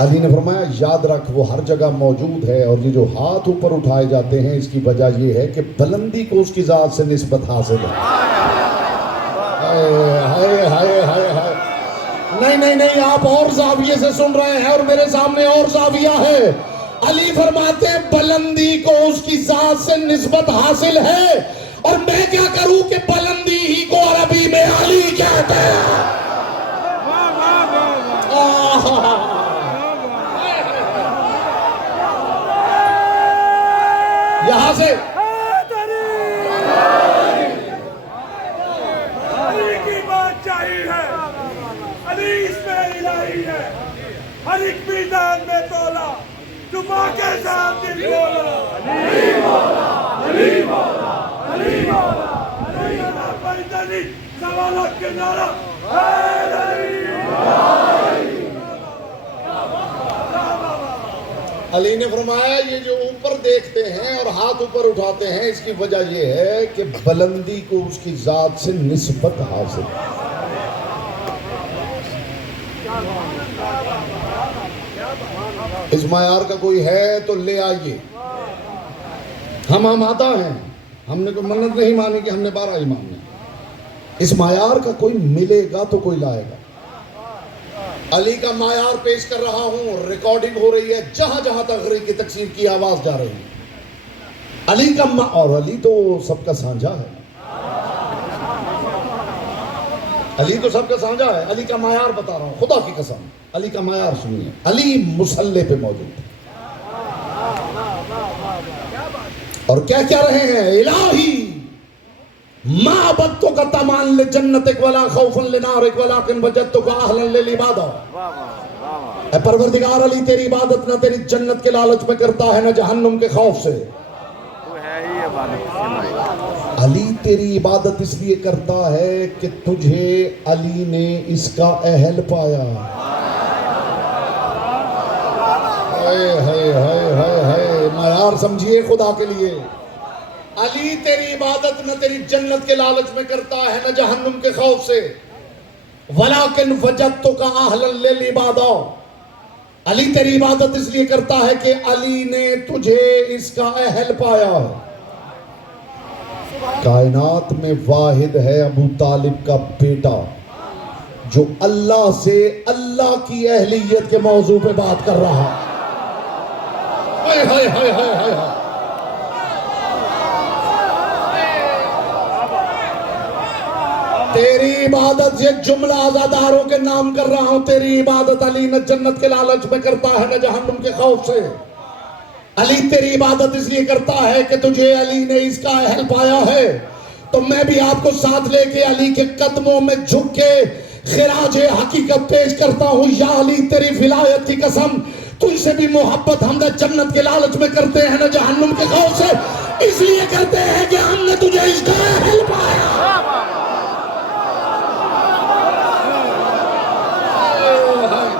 علی نے فرمایا یاد رکھ وہ ہر جگہ موجود ہے اور یہ جو ہاتھ اوپر اٹھائے جاتے ہیں اس کی وجہ یہ ہے کہ بلندی کو اس کی ذات سے نسبت حاصل ہے. ہائے ہائے ہائے ہائے. نہیں آپ اور زاویے سے سن رہے ہیں اور میرے سامنے اور زاویہ ہے. علی فرماتے ہیں بلندی کو اس کی ذات سے نسبت حاصل ہے اور میں کیا کروں کہ بلندی ہی کو عربی میں علی کہتے ہیں. یہاں سے علی کی بات چاہیے ہے. علی اس میں الہی ہے. ہر ایک میدان میں تولا دبا کے ساتھ دل بولا علی مولا علی مولا علی مولا علی مولا پیدلی سوالات کے نعرہ علی نے فرمایا یہ جو اوپر دیکھتے ہیں اور ہاتھ اوپر اٹھاتے ہیں اس کی وجہ یہ ہے کہ بلندی کو اس کی ذات سے نسبت حاصل ہے. اس معیار کا کوئی ہے تو لے آئیے. ہم آتا ہیں, ہم نے کوئی منت نہیں مانی کہ ہم نے 12 ہی ماننے. اس معیار کا کوئی ملے گا تو کوئی لائے گا. علی کا معیار پیش کر رہا ہوں, ریکارڈنگ ہو رہی ہے, جہاں جہاں تقریر کی تقسیم کی آواز جا رہی ہے. علی کا اور علی تو سب کا سانجا ہے. علی تو سب کا سانجا ہے. علی کا معیار بتا رہا ہوں, خدا کی قسم. علی کا معیار سنیے. علی مصلی پہ موجود ہے اور کیا رہے ہیں, الہی ما عبدتک تمان لجنتک ولا خوفا لنارک ولیکن وجدتک اہلا للعبادہ. اے پروردگار علی تیری عبادت نہ تیری جنت کے لالچ میں کرتا ہے نہ جہنم کے خوف سے. علی تیری عبادت اس لیے کرتا ہے کہ تجھے علی نے اس کا اہل پایا. معیار سمجھیے خدا کے لیے. علی تیری عبادت نہ تیری جنت کے لالچ میں کرتا ہے نہ جہنم کے خوف سے. ولیکن وجدتک اہلا للعبادہ. علی تیری عبادت اس لیے کرتا ہے کہ علی نے تجھے اس کا اہل پایا ہے. کائنات میں واحد ہے ابو طالب کا بیٹا جو اللہ سے اللہ کی اہلیت کے موضوع پہ بات کر رہا. ہائے ہائے ہائے ہائے ہائے. تیری عبادت یہ جملہ عزاداروں کے نام کر رہا ہوں. تیری عبادت علی نہ جنت کے لالچ میں کرتا ہے نہ جہنم کے خوف سے. علی تیری عبادت اس لیے کرتا ہے کہ تجھے علی نے اس کا اہل پایا ہے. تو میں بھی آپ کو ساتھ لے کے علی کے قدموں میں جھک کے خراج حقیقت پیش کرتا ہوں. یا علی تیری ولایت کی قسم تجھ سے بھی محبت ہم نے جنت کے لالچ میں کرتے ہیں نہ جہنم کے خوف سے. اس لیے کرتے ہیں کہ ہم نے تجھے اس کا اہل پایا.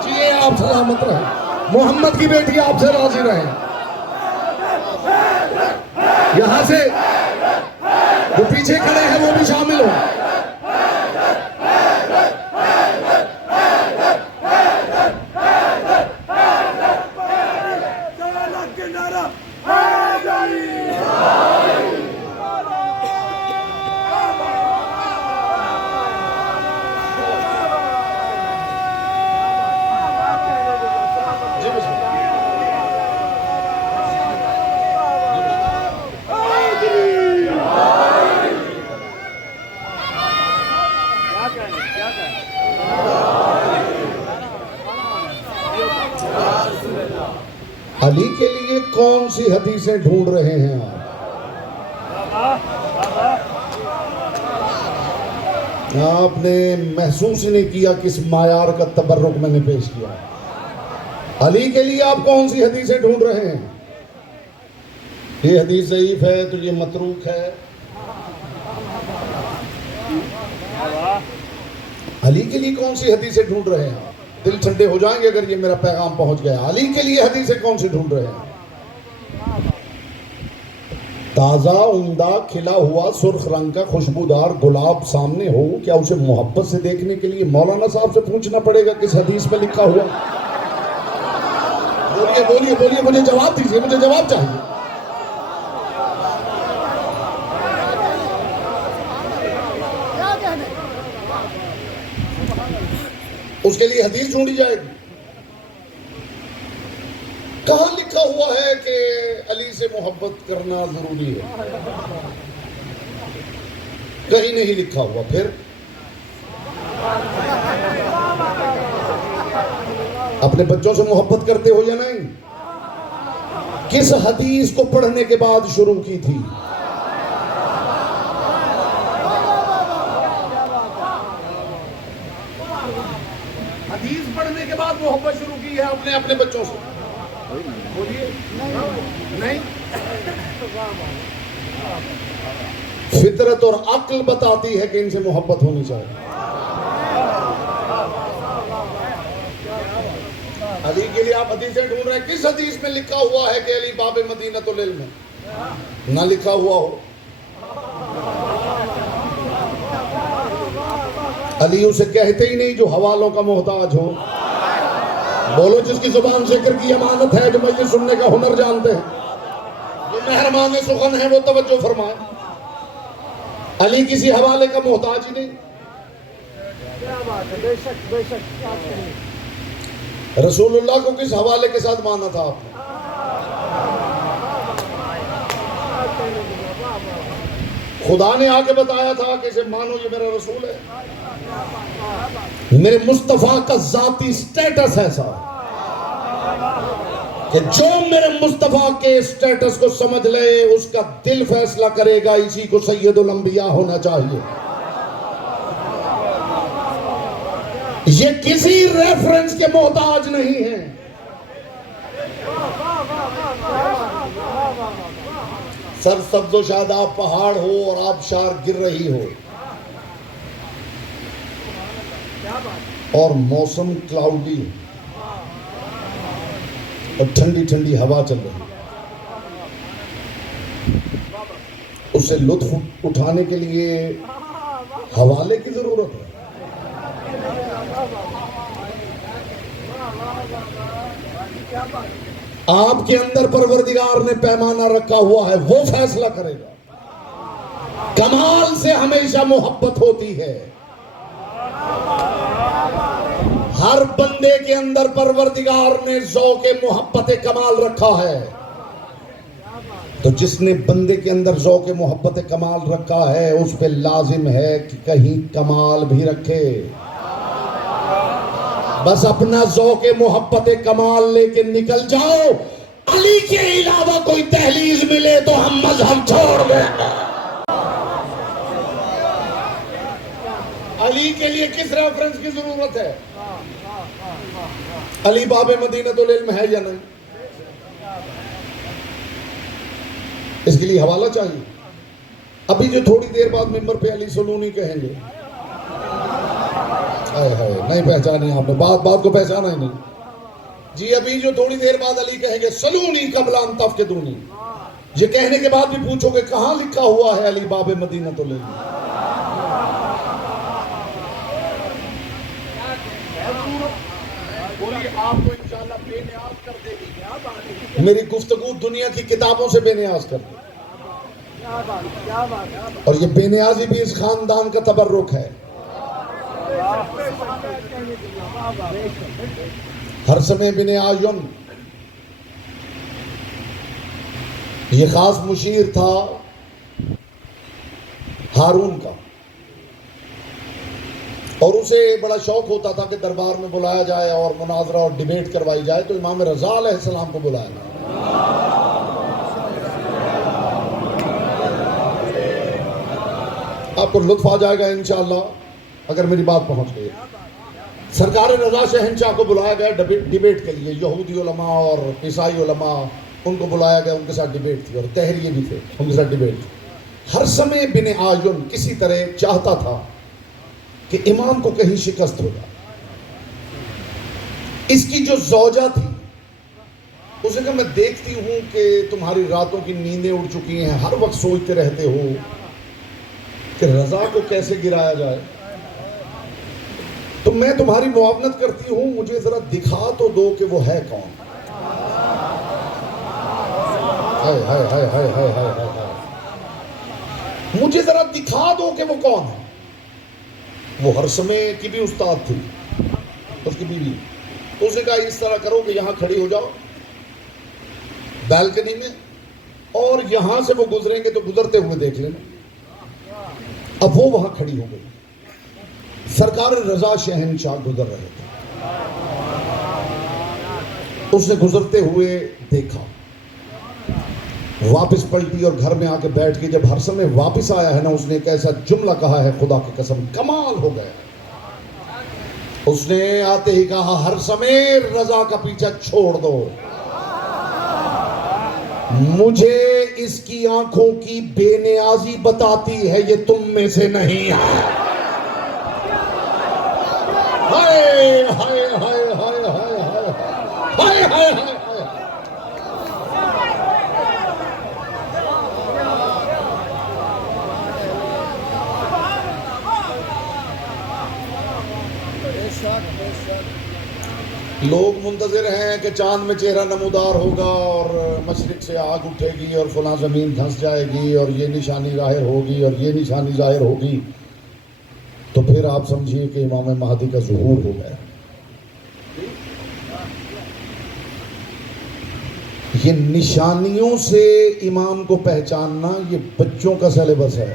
جی آپ سلامت رہیں. محمد کی بیٹی آپ سے راضی رہیں. یہاں سے جو پیچھے کھڑے ہیں وہ بھی شامل ہو. علی کے لیے کون سی حدیثیں ڈھونڈ رہے ہیں آپ نے محسوس ہی نہیں کیا کس معیار کا تبرک میں نے پیش کیا. علی کے لیے آپ کون سی حدیثیں ڈھونڈ رہے ہیں؟ یہ حدیث ضعیف ہے تو یہ متروک ہے. علی کے لیے کون سی حدیثیں ڈھونڈ رہے ہیں؟ دل ٹھنڈے ہو جائیں گے اگر یہ میرا پیغام پہنچ گیا. علی کے لیے حدیثیں کون سی ڈھونڈ رہے ہیں؟ تازہ عمدہ کھلا ہوا سرخ رنگ کا خوشبودار گلاب سامنے ہو، کیا اسے محبت سے دیکھنے کے لیے مولانا صاحب سے پوچھنا پڑے گا کس حدیث میں لکھا ہوا؟ بولیے بولیے بولیے، مجھے جواب دیجیے، مجھے جواب چاہیے. اس کے لیے حدیث ڈھونڈی جائے گی. کہاں لکھا ہوا ہے کہ علی سے محبت کرنا ضروری ہے؟ کہیں نہیں لکھا ہوا. پھر اپنے بچوں سے محبت کرتے ہو یا نہیں؟ کس حدیث کو پڑھنے کے بعد شروع کی تھی؟ حدیث پڑھنے کے بعد محبت شروع کی ہے اپنے اپنے بچوں سے. بولیے نہیں. فطرت اور عقل بتاتی ہے کہ ان سے محبت ہونی چاہیے. علی کے لیے آپ حدیثیں ڈھونڈ رہے ہیں، کس حدیث میں لکھا ہوا ہے کہ علی باب مدینۃ العلم ہے؟ نہ لکھا ہوا ہو. علی اسے کہتے ہی نہیں جو حوالوں کا محتاج ہو. بولو جس کی زبان ذکر کی امانت ہے، جو مجلس سننے کا ہنر جانتے ہیں، جو مہربان سخن ہے، وہ توجہ فرمائے. علی کسی حوالے کا محتاج ہی نہیں. رسول اللہ کو کس حوالے کے ساتھ مانا تھا آپ نے؟ خدا نے آ کے بتایا تھا کہ اسے مانو یہ میرا رسول ہے. میرے مصطفیٰ کا ذاتی سٹیٹس ایسا کہ جو میرے مصطفیٰ کے سٹیٹس کو سمجھ لے اس کا دل فیصلہ کرے گا اسی کو سید الانبیاء ہونا چاہیے. یہ کسی ریفرنس کے محتاج نہیں ہیں. سر سبز و شاداب پہاڑ ہو اور آبشار گر رہی ہو اور موسم کلاؤڈی ہو اور ٹھنڈی ٹھنڈی ہوا چل رہی، اسے لطف اٹھانے کے لیے حوالے کی ضرورت ہے. آپ کے اندر پروردگار نے پیمانہ رکھا ہوا ہے، وہ فیصلہ کرے گا. کمال سے ہمیشہ محبت ہوتی ہے. ہر بندے کے اندر پروردگار نے ذوق محبت کمال رکھا ہے. تو جس نے بندے کے اندر ذوق محبت کمال رکھا ہے اس پہ لازم ہے کہ کہیں کمال بھی رکھے. بس اپنا ذوق محبت کمال لے کے نکل جاؤ. علی کے علاوہ کوئی دہلیز ملے تو ہم مذہب چھوڑ دیں. علی کے لیے کس ریفرنس کی ضرورت ہے؟ علی باب مدینۃ العلم ہے یا نہیں؟ اس کے لیے حوالہ چاہیے. ابھی جو تھوڑی دیر بعد ممبر پہ علی سلونی کہیں گے، نہیں پہچانے آپ نے، بات کو پہچانا ہی نہیں جی. ابھی جو تھوڑی دیر بعد علی کہیں گے سلونی قبل ان تفقدونی، یہ کہنے کے بعد بھی پوچھو گے کہاں لکھا ہوا ہے علی باب مدینۃ العلم؟ آپ کو انشاءاللہ بے نیاز کر دے گی. میری گفتگو دنیا کی کتابوں سے بے نیاز کر دے. اور یہ بے نیازی بھی اس خاندان کا تبرک ہے. ہرسمے بن آیون یہ خاص مشیر تھا ہارون کا، اور اسے بڑا شوق ہوتا تھا کہ دربار میں بلایا جائے اور مناظرہ اور ڈیبیٹ کروائی جائے. تو امام رضا علیہ السلام کو بلایا. آپ کو لطف آ جائے گا انشاءاللہ اگر میری بات پہنچ گئی. سرکار رضا شہنشاہ کو بلایا گیا ڈیبیٹ کے لیے. یہودی علماء اور عیسائی علماء ان کو بلایا گیا, ان کے ساتھ ڈیبیٹ تھی, اور تحریے بھی تھے, ان کے ساتھ ڈیبیٹ تھی. ہرثمے بن آیون کسی طرح چاہتا تھا کہ امام کو کہیں شکست ہو جائے. اس کی جو زوجہ تھی اسے کہا, میں دیکھتی ہوں کہ تمہاری راتوں کی نیندیں اڑ چکی ہیں, ہر وقت سوچتے رہتے ہو کہ رضا کو کیسے گرایا جائے, تو میں تمہاری معاونت کرتی ہوں, مجھے ذرا دکھا تو دو کہ وہ ہے کون. ہائے ہائے ہائے ہائے ہائے ہائے ہائے, مجھے ذرا دکھا دو کہ وہ کون ہے. وہ ہرثمے کی بھی استاد تھی, اس کی بیوی. تو اسے کہا, اس طرح کرو کہ یہاں کھڑی ہو جاؤ بالکنی میں, اور یہاں سے وہ گزریں گے تو گزرتے ہوئے دیکھ لینا. اب وہ وہاں کھڑی ہو گئی. سرکار رضا شہنشاہ گزر رہے تھے, اس نے گزرتے ہوئے دیکھا, واپس پلٹی اور گھر میں آ کے بیٹھ کے جب ہرثمے واپس آیا ہے نا, اس نے ایک ایسا جملہ کہا ہے, خدا کی قسم کمال ہو گیا. اس نے آتے ہی کہا, ہرثمے رضا کا پیچھا چھوڑ دو, مجھے اس کی آنکھوں کی بے نیازی بتاتی ہے یہ تم میں سے نہیں ہے. ہائے ہائے ہائے ہائے ہائے ہائے ہائے ہائے. لوگ منتظر ہیں کہ چاند میں چہرہ نمودار ہوگا اور مشرق سے آگ اٹھے گی اور فلاں زمین دھنس جائے گی اور یہ نشانی ظاہر ہوگی اور یہ نشانی ظاہر ہوگی, تو پھر آپ سمجھیے کہ امام مہدی کا ظہور ہو گیا. یہ نشانیوں سے امام کو پہچاننا یہ بچوں کا سلیبس ہے.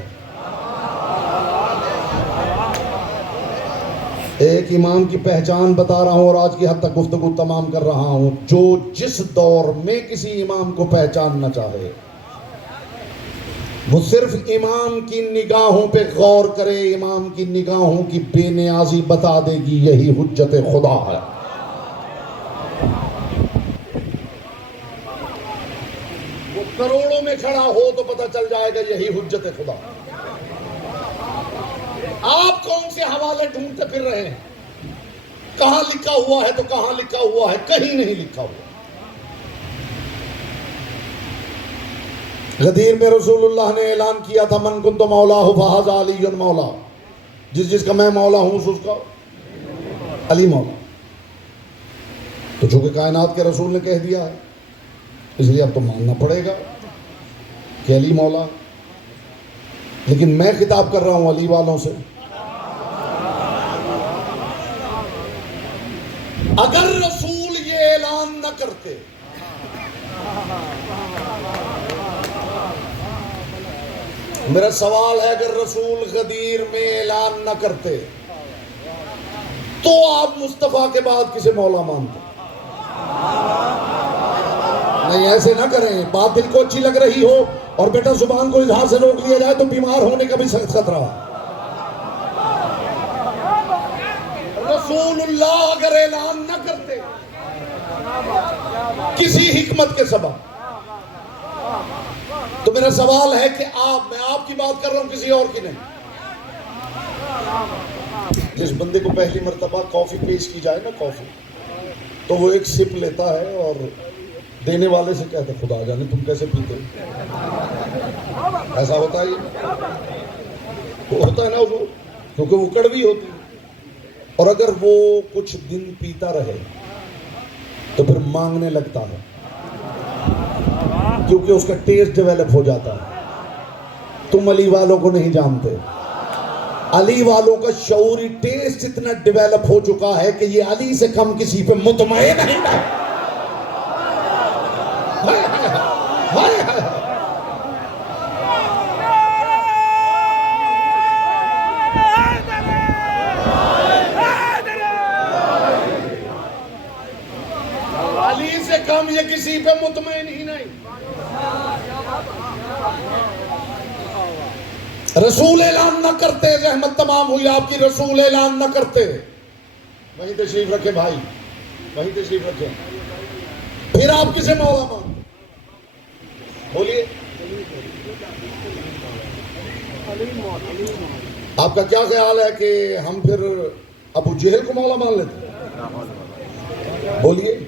ایک امام کی پہچان بتا رہا ہوں اور آج کی حد تک گفتگو تمام کر رہا ہوں. جو جس دور میں کسی امام کو پہچاننا چاہے وہ صرف امام کی نگاہوں پہ غور کرے, امام کی نگاہوں کی بے نیازی بتا دے گی یہی حجت خدا ہے. وہ کروڑوں میں کھڑا ہو تو پتہ چل جائے گا یہی حجت خدا. آپ کون سے حوالے ڈھونڈتے پھر رہے ہیں؟ کہاں لکھا ہوا ہے تو کہاں لکھا ہوا ہے, کہیں نہیں لکھا ہوا. غدیر میں رسول اللہ نے اعلان کیا تھا, من کنت مولاہ فہذا علی مولا, جس کا میں مولا ہوں اس کا علی مولا. تو چونکہ کائنات کے رسول نے کہہ دیا ہے اس لیے اب تو ماننا پڑے گا کہ علی مولا. لیکن میں خطاب کر رہا ہوں علی والوں سے. اگر رسول یہ اعلان نہ کرتے, میرا سوال ہے, اگر رسول غدیر میں اعلان نہ کرتے تو آپ مصطفیٰ کے بعد کسے مولا مانتے؟ نہیں, ایسے نہ کریں. بات دل کو اچھی لگ رہی ہو اور بیٹا زبان کو اظہار سے روک لیا جائے تو بیمار ہونے کا بھی سخت خطرہ. رسول اللہ اگر اعلان نہ کرتے کسی حکمت کے سبب, تو میرا سوال ہے کہ میں آپ کی بات کر رہا ہوں, کسی اور کی نہیں. جس بندے کو پہلی مرتبہ کافی پیش کی جائے نا, کافی, تو وہ ایک سپ لیتا ہے اور دینے والے سے کہتا ہے, خدا جانے تم کیسے پیتے ہو. ایسا ہوتا ہے, وہ ہوتا ہے نا حضور, کیونکہ وہ کڑوی ہوتی ہے. اور اگر وہ کچھ دن پیتا رہے تو پھر مانگنے لگتا ہے, کیونکہ اس کا ٹیسٹ ڈیولپ ہو جاتا ہے. تم علی والوں کو نہیں جانتے, علی والوں کا شعوری ٹیسٹ اتنا ڈیولپ ہو چکا ہے کہ یہ علی سے کم کسی پہ مطمئن نہیں ہے. علی سے کم یہ کسی پہ مطمئن ہی نہیں. رسول اعلان نہ کرتے, رحمت تمام ہوئی آپ کی, رسول اعلان نہ کرتے وہیں تشریف رکھیں بھائی، وہیں تشریف رکھیں. پھر آپ کسے مولا مانتے؟ بولیے. آپ کا کیا خیال ہے کہ ہم پھر ابو جہل کو مولا مان لیتے؟ بولیے.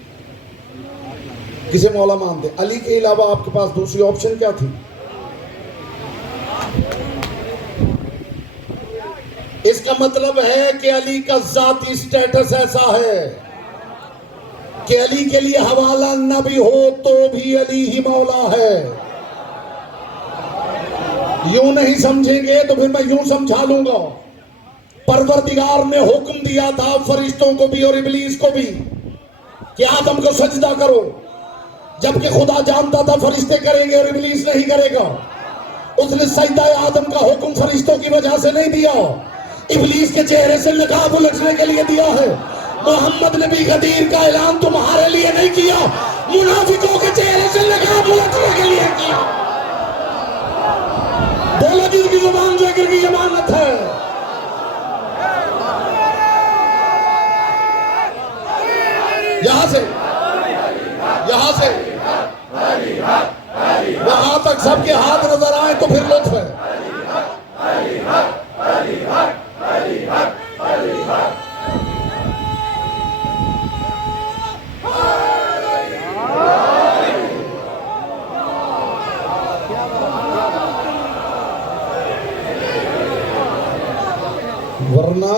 کسے مولا مانتے؟ علی کے علاوہ آپ کے پاس دوسری آپشن کیا تھی؟ اس کا مطلب ہے کہ علی کا ذاتی سٹیٹس ایسا ہے کہ علی کے لیے حوالہ نہ بھی ہو تو بھی علی ہی مولا ہے. یوں نہیں سمجھیں گے تو پھر میں یوں سمجھا لوں گا. پروردگار نے حکم دیا تھا فرشتوں کو بھی اور ابلیس کو بھی کہ آدم کو سجدہ کرو، جبکہ خدا جانتا تھا فرشتے کریں گے اور ابلیس نہیں کرے گا. اس نے سجدہ آدم کا حکم فرشتوں کی وجہ سے نہیں دیا، ابلیس کے چہرے سے نقاب الٹنے کے لیے دیا ہے. محمد نبی غدیر کا اعلان تمہارے لیے نہیں کیا، منافقوں کے چہرے سے نقاب الٹنے کے لیے کیا. بولو جن کی زبان ذکر کی ضمانت ہے. یہاں سے وہاں تک سب کے ہاتھ نظر آئے تو پھر لطف ہے. ورنہ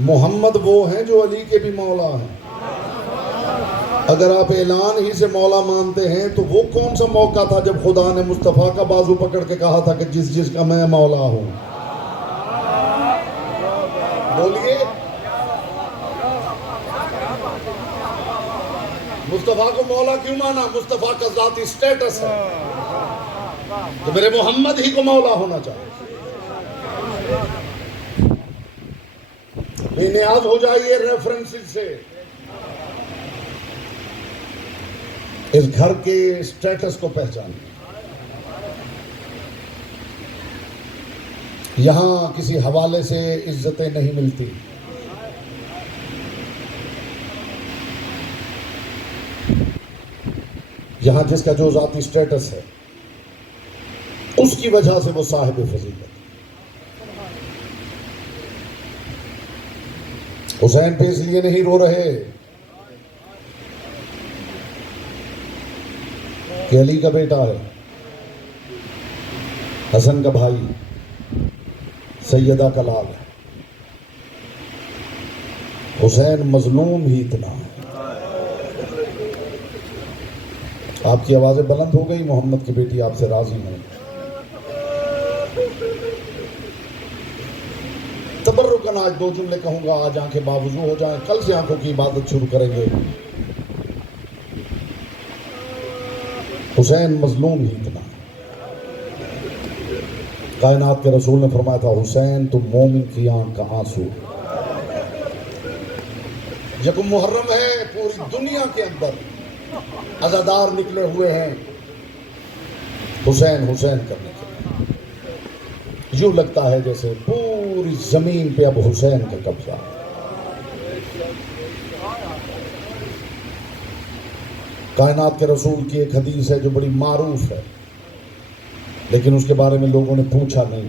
محمد وہ ہیں جو علی کے بھی مولا ہیں. اگر آپ اعلان ہی سے مولا مانتے ہیں تو وہ کون سا موقع تھا جب خدا نے مصطفیٰ کا بازو پکڑ کے کہا تھا کہ جس کا میں مولا ہوں؟ بولیے. مصطفیٰ کو مولا کیوں مانا؟ مصطفیٰ کا ذاتی سٹیٹس ہے تو میرے محمد ہی کو مولا ہونا چاہیے. بے نیاز ہو جائیے ریفرنسز سے. اس گھر کے سٹیٹس کو پہچانیں. یہاں کسی حوالے سے عزتیں نہیں ملتی. یہاں جس کا جو ذاتی سٹیٹس ہے اس کی وجہ سے وہ صاحب فضیلت. حسین پہ اس لیے نہیں رو رہے کہ علی کا بیٹا ہے، حسن کا بھائی، سیدہ کا لال ہے. حسین مظلوم ہی اتنا ہے. آپ کی آوازیں بلند ہو گئی. محمد کی بیٹی آپ سے راضی ہے. تبرکن آج 2 جملے کہوں گا. آج آنکھیں باوضو ہو جائیں، کل سے آنکھوں کی عبادت شروع کریں گے. حسین مظلوم ہی اتنا. کائنات کے رسول نے فرمایا تھا حسین تم مومن کی آنکھ کا آنسو. یکم محرم ہے، پوری دنیا کے اندر عزادار نکلے ہوئے ہیں حسین حسین کرنے کے لیے. یوں لگتا ہے جیسے پوری زمین پہ اب حسین کا قبضہ ہے. کائنات کے رسول کی ایک حدیث ہے جو بڑی معروف ہے، لیکن اس کے بارے میں لوگوں نے پوچھا نہیں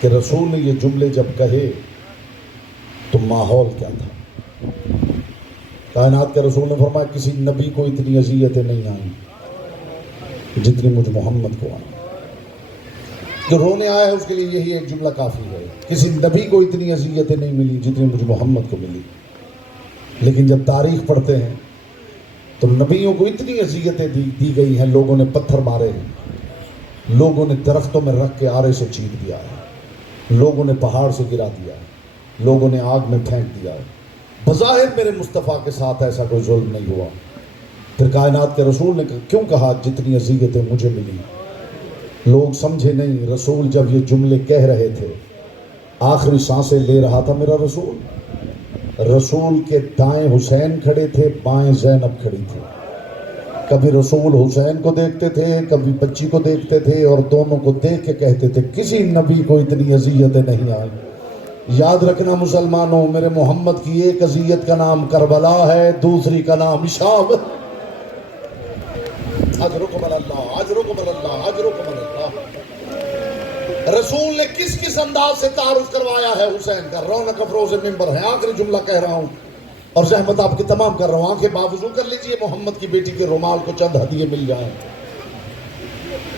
کہ رسول نے یہ جملے جب کہے تو ماحول کیا تھا. کائنات کے رسول نے فرمایا کسی نبی کو اتنی اذیتیں نہیں آئیں جتنی مجھ محمد کو آئیں. جو رونے آیا ہے اس کے لیے یہی ایک جملہ کافی ہے. کسی نبی کو اتنی اذیتیں نہیں ملی جتنی مجھ محمد کو ملی. لیکن جب تاریخ پڑھتے ہیں تو نبیوں کو اتنی اذیتیں دی گئی ہیں. لوگوں نے پتھر مارے ہیں، لوگوں نے درختوں میں رکھ کے آرے سے چیٹ دیا ہے، لوگوں نے پہاڑ سے گرا دیا ہے، لوگوں نے آگ میں پھینک دیا ہے. بظاہر میرے مصطفیٰ کے ساتھ ایسا کوئی ظلم نہیں ہوا. پھر کائنات کے رسول نے کیوں کہا جتنی اذیتیں مجھے ملی؟ لوگ سمجھے نہیں. رسول جب یہ جملے کہہ رہے تھے آخری سانسیں لے رہا تھا میرا رسول. رسول کے دائیں حسین کھڑے تھے، بائیں زینب کھڑی تھی. کبھی رسول حسین کو دیکھتے تھے، کبھی بچی کو دیکھتے تھے، اور دونوں کو دیکھ کے کہتے تھے کسی نبی کو اتنی اذیتیں نہیں آئیں یاد رکھنا مسلمانوں، میرے محمد کی ایک اذیت کا نام کربلا ہے، دوسری کا نام شام۔ اجرکم اللہ، اجرکم اللہ، اجرکم اللہ۔ رسول نے کس کس انداز سے تعارف کروایا ہے حسین کا؟ رونق افروز ممبر ہے۔ آخری جملہ کہہ رہا ہوں اور زحمت آپ کی تمام کر رہا ہوں، آنکھیں باوضو کر لیجئے، محمد کی بیٹی کے رومال کو چند ہدیے مل جائیں۔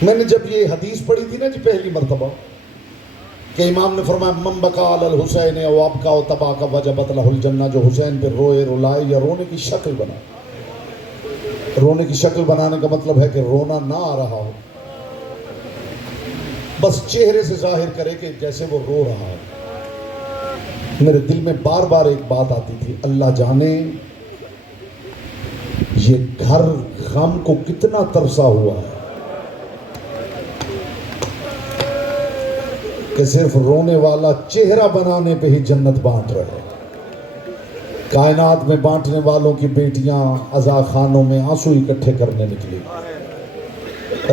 میں نے جب یہ حدیث پڑھی تھی نا جی پہلی مرتبہ کہ امام نے فرمایا من بکا علی الحسین او ابکا او تباکا وجبت لہ الجنہ، جو حسین پہ روئے رلائے یا رونے کی شکل بنا۔ رونے کی شکل بنانے کا مطلب ہے کہ رونا نہ آ رہا ہو، بس چہرے سے ظاہر کرے کہ جیسے وہ رو رہا ہے۔ میرے دل میں بار بار ایک بات آتی تھی، اللہ جانے یہ گھر غم کو کتنا ترسا ہوا ہے کہ صرف رونے والا چہرہ بنانے پہ ہی جنت بانٹ رہے۔ کائنات میں بانٹنے والوں کی بیٹیاں عزا خانوں میں آنسو اکٹھے کرنے نکلی۔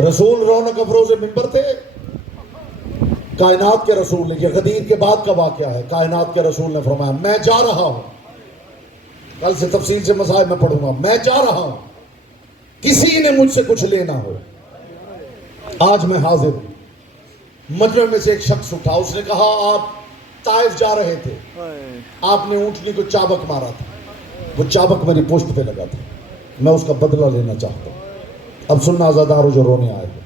رسول رونق افروز ممبر تھے، کائنات کے رسول نے، یہ غدیر کے بعد کا واقعہ ہے، کائنات کے رسول نے فرمایا میں جا رہا ہوں، کل سے تفصیل سے مصائب میں پڑھوں گا، میں جا رہا ہوں، کسی نے مجھ سے کچھ لینا ہو، آج میں حاضر ہوں۔ مجمع میں سے ایک شخص اٹھا، اس نے کہا آپ طائف جا رہے تھے، آپ نے اونٹنی کو چابک مارا تھا، وہ چابک میری پشت پہ لگا تھا، میں اس کا بدلہ لینا چاہتا ہوں۔ اب سننا عزادارو جو رونے آئے ہیں،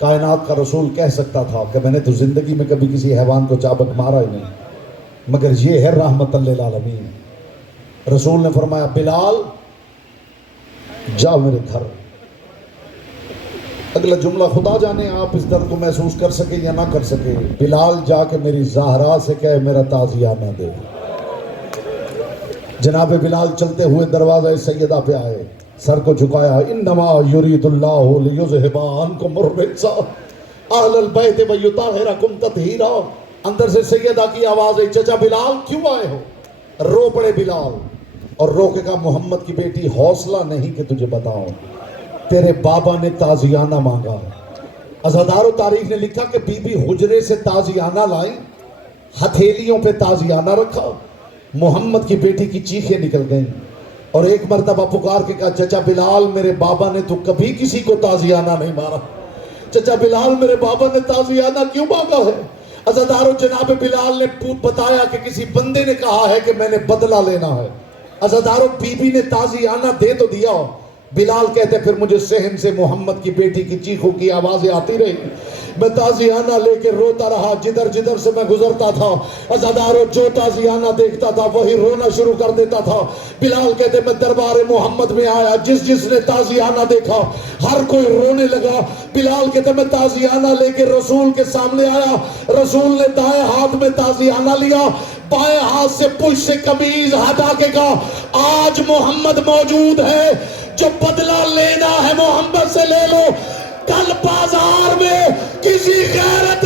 کائنات کا رسول کہہ سکتا تھا کہ میں نے تو زندگی میں کبھی کسی حیوان کو چابک مارا ہی نہیں، مگر یہ ہے رحمت للعالمین۔ رسول نے فرمایا بلال جا میرے گھر۔ اگلا جملہ خدا جانے آپ اس درد کو محسوس کر سکے یا نہ کر سکے، بلال جا کے میری زہرا سے کہے میرا تعزیہ نہ دے۔ جناب بلال چلتے ہوئے دروازہ سیدہ پہ آئے، سر کو جھکایا، انما یرید اللہ لیذھب عنکم الرجس اہل البیت ویطہرکم تطہیرا۔ اندر سے سیدہ کی آواز ہے، چچا بلال کیوں آئے ہو؟ رو پڑے بلال اور رو کے کہا محمد کی بیٹی حوصلہ نہیں کہ تجھے بتاؤں، تیرے بابا نے تازیانہ مانگا۔ عزادار و تاریخ نے لکھا کہ بی بی حجرے سے تازیانہ لائیں، ہتھیلیوں پہ تازیانہ رکھا، محمد کی بیٹی کی چیخیں نکل گئیں اور ایک مرتبہ پکار کے کہا چچا بلال میرے بابا نے تو کبھی کسی کو تازیانہ نہیں مارا، چچا بلال میرے بابا نے تازیانہ کیوں مانگا ہے؟ عزادارو جناب بلال نے بتایا کہ کسی بندے نے کہا ہے کہ میں نے بدلہ لینا ہے۔ عزادارو بی بی نے تازیانہ دے تو دیا، بلال کہتے پھر مجھے صحن سے محمد کی بیٹی کی چیخوں کی آوازیں آتی رہی، میں تازیانہ لے کے روتا رہا، جدھر جدھر سے میں گزرتا تھا عزادارو جو تازیانہ دیکھتا تھا وہی رونا شروع کر دیتا تھا۔ بلال کہتے میں دربار محمد میں آیا، جس جس نے تازیانہ دیکھا ہر کوئی رونے لگا۔ بلال کہتے میں تازیانہ لے کے رسول کے سامنے آیا، رسول نے دائیں ہاتھ میں تازیانہ لیا، بائیں ہاتھ سے پشت سے قمیض ہٹا کے کہا آج محمد موجود ہے، جو بدلہ لینا ہے محمد سے لے لو۔ کل بازار میں کسی غیرت